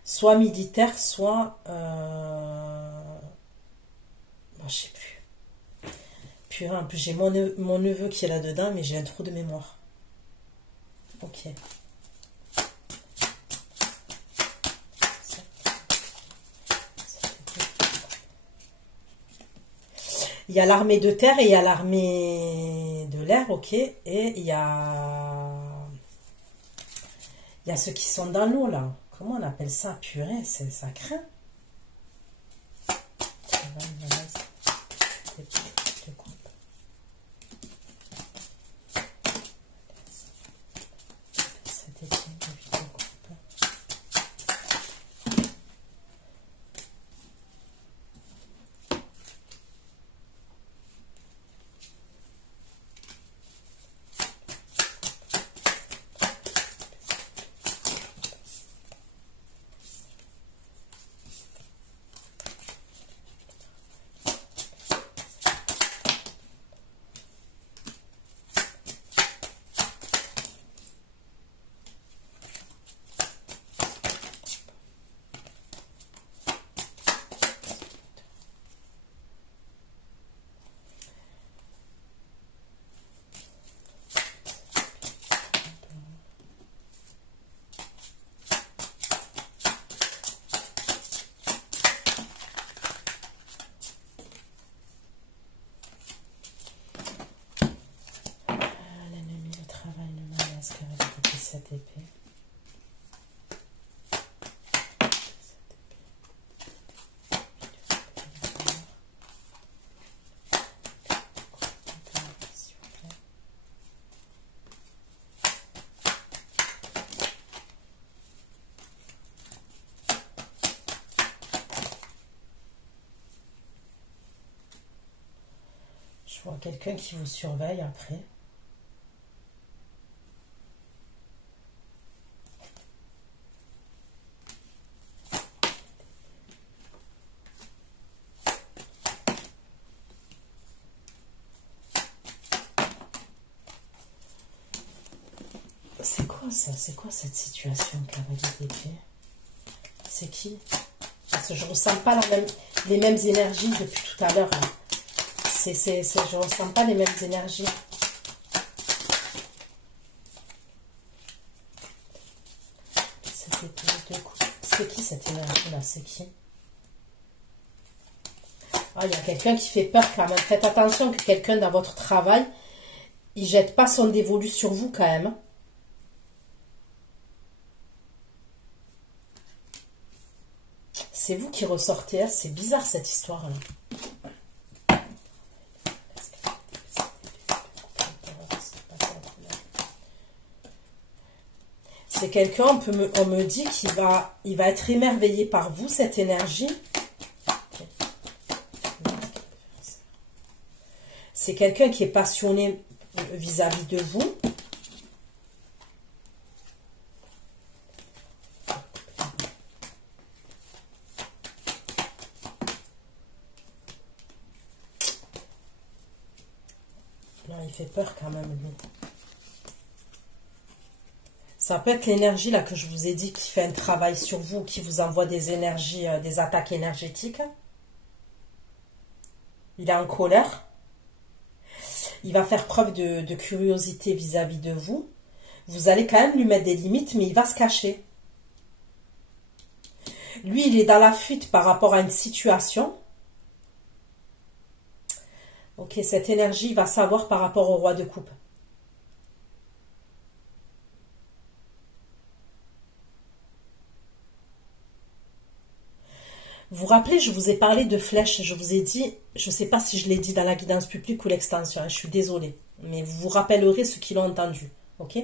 Soit militaire, soit... bon, je sais plus. Puis en plus, j'ai mon neveu qui est là-dedans, mais j'ai un trou de mémoire. Ok. Il y a l'armée de terre et il y a l'armée de l'air, ok. Et il y a ceux qui sont dans l'eau, là. Comment on appelle ça? Purée, ça craint. Cette épée. Je vois quelqu'un qui vous surveille après. C'est quoi ça? C'est quoi cette situation, cavalier d'épée? C'est qui? Parce que je ne ressens pas les mêmes énergies depuis tout à l'heure. Je ne ressens pas les mêmes énergies. C'est qui cette énergie-là? C'est qui? Ah, il y a quelqu'un qui fait peur quand même. Faites attention que quelqu'un dans votre travail, il ne jette pas son dévolu sur vous quand même. C'est vous qui ressortez. C'est bizarre cette histoire-là. C'est quelqu'un, on me dit il va être émerveillé par vous, cette énergie. C'est quelqu'un qui est passionné vis-à-vis de vous. Là, il fait peur quand même, lui. Ça peut être l'énergie là que je vous ai dit qui fait un travail sur vous, qui vous envoie des énergies, des attaques énergétiques. Il est en colère. Il va faire preuve de curiosité vis-à-vis de vous. Vous allez quand même lui mettre des limites, mais il va se cacher. Lui, il est dans la fuite par rapport à une situation. Ok, cette énergie, il va savoir par rapport au roi de coupe. Vous vous rappelez, je vous ai parlé de flèches, je vous ai dit, je ne sais pas si je l'ai dit dans la guidance publique ou l'extension, je suis désolée, mais vous vous rappellerez ceux qui l'ont entendu, ok?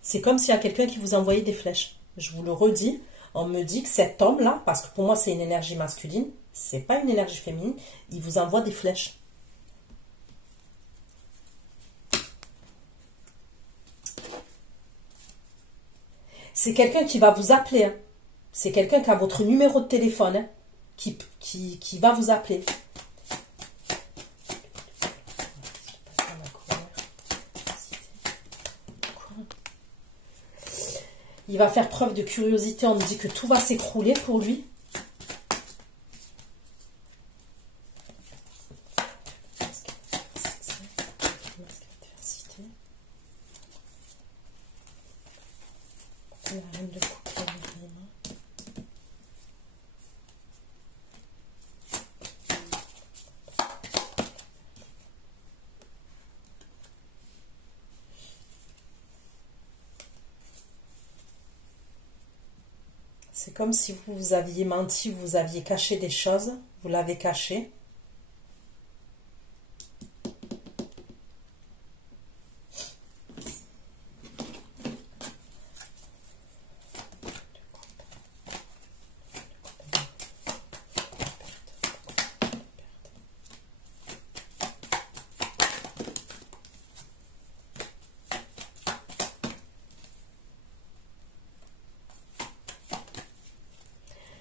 C'est comme s'il y a quelqu'un qui vous envoyait des flèches. Je vous le redis, on me dit que cet homme-là, parce que pour moi c'est une énergie masculine, c'est pas une énergie féminine, il vous envoie des flèches. C'est quelqu'un qui va vous appeler, hein. C'est quelqu'un qui a votre numéro de téléphone, hein, qui va vous appeler. Il va faire preuve de curiosité. On me dit que tout va s'écrouler pour lui. C'est comme si vous aviez menti, vous aviez caché des choses, vous l'avez caché.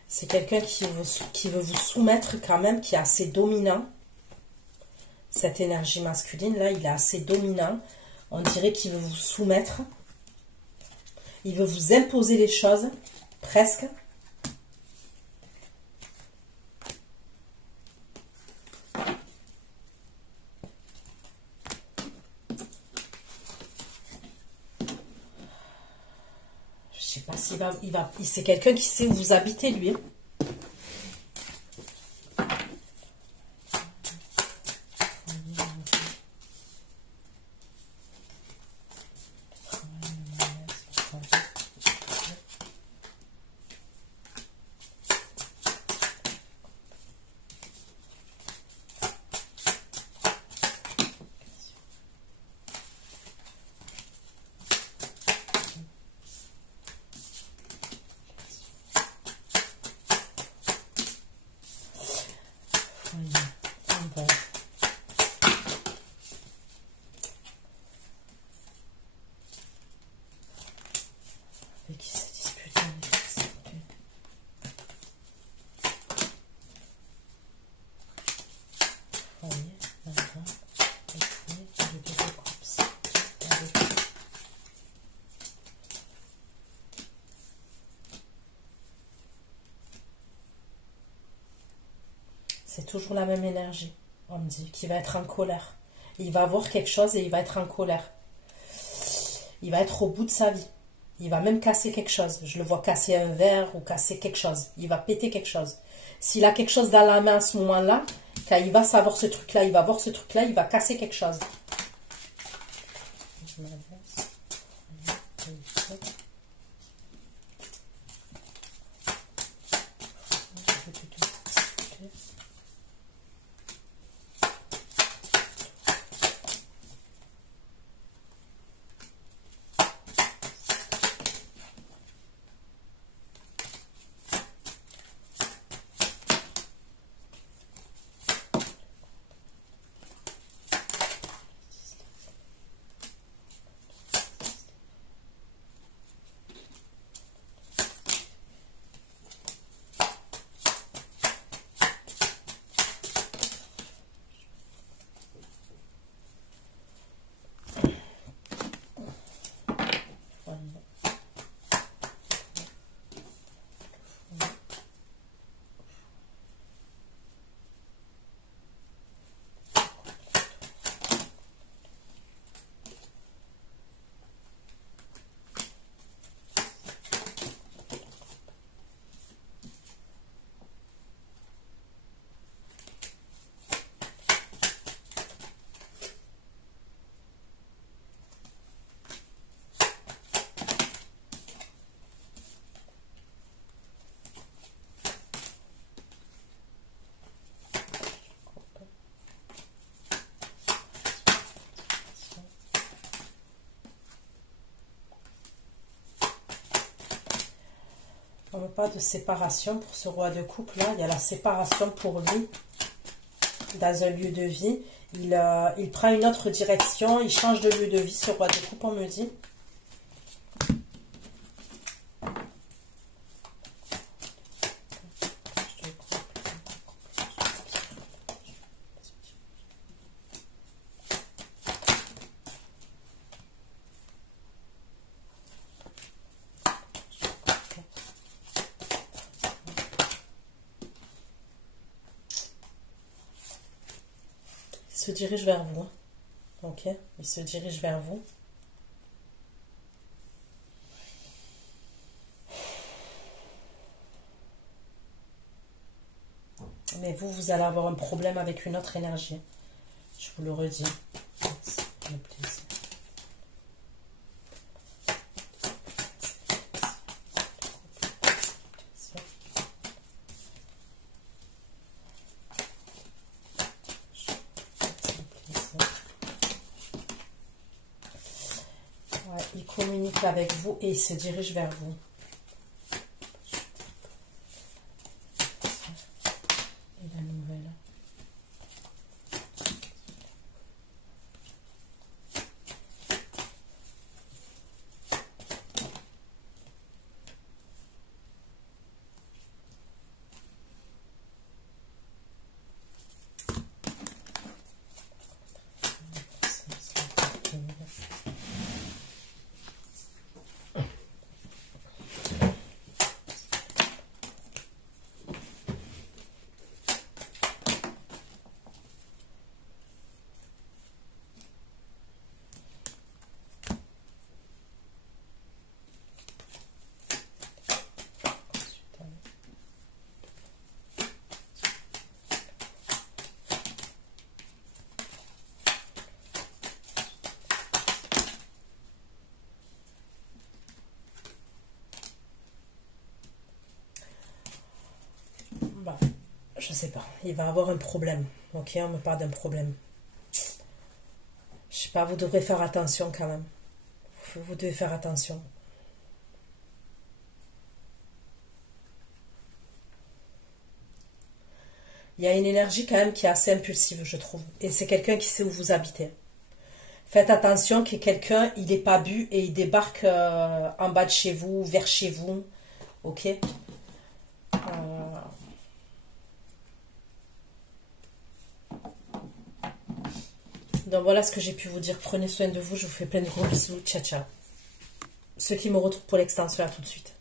C'est quelqu'un qui veut vous soumettre quand même, qui est assez dominant. Cette énergie masculine, là, il est assez dominant. On dirait qu'il veut vous soumettre. Il veut vous imposer les choses, presque. Je sais pas s'il va, c'est quelqu'un qui sait où vous habitez, lui. toujours la même énergie. On me dit qu'il va être en colère. Il va voir quelque chose et il va être en colère. Il va être au bout de sa vie. Il va même casser quelque chose. Je le vois casser un verre ou casser quelque chose. Il va péter quelque chose. S'il a quelque chose dans la main à ce moment-là, quand il va savoir ce truc-là, il va voir ce truc-là, il va casser quelque chose. On ne parle pas de séparation pour ce roi de coupe là. Il y a la séparation pour lui dans un lieu de vie. Il prend une autre direction, il change de lieu de vie, ce roi de coupe, on me dit. Il se dirige vers vous. Ok, il se dirige vers vous. Mais vous allez avoir un problème avec une autre énergie. Je vous le redis. Le plaisir. Il communique avec vous et il se dirige vers vous. Et la nouvelle. Je sais pas, il va avoir un problème. Ok, on me parle d'un problème. Je sais pas, vous devrez faire attention quand même. Vous devez faire attention. Il y a une énergie quand même qui est assez impulsive, je trouve. Et c'est quelqu'un qui sait où vous habitez. Faites attention que quelqu'un, il n'est pas bu et il débarque en bas de chez vous, vers chez vous. Ok. Donc voilà ce que j'ai pu vous dire. Prenez soin de vous. Je vous fais plein de gros bisous. Ciao, ciao. Ceux qui me retrouvent pour l'extension, à tout de suite.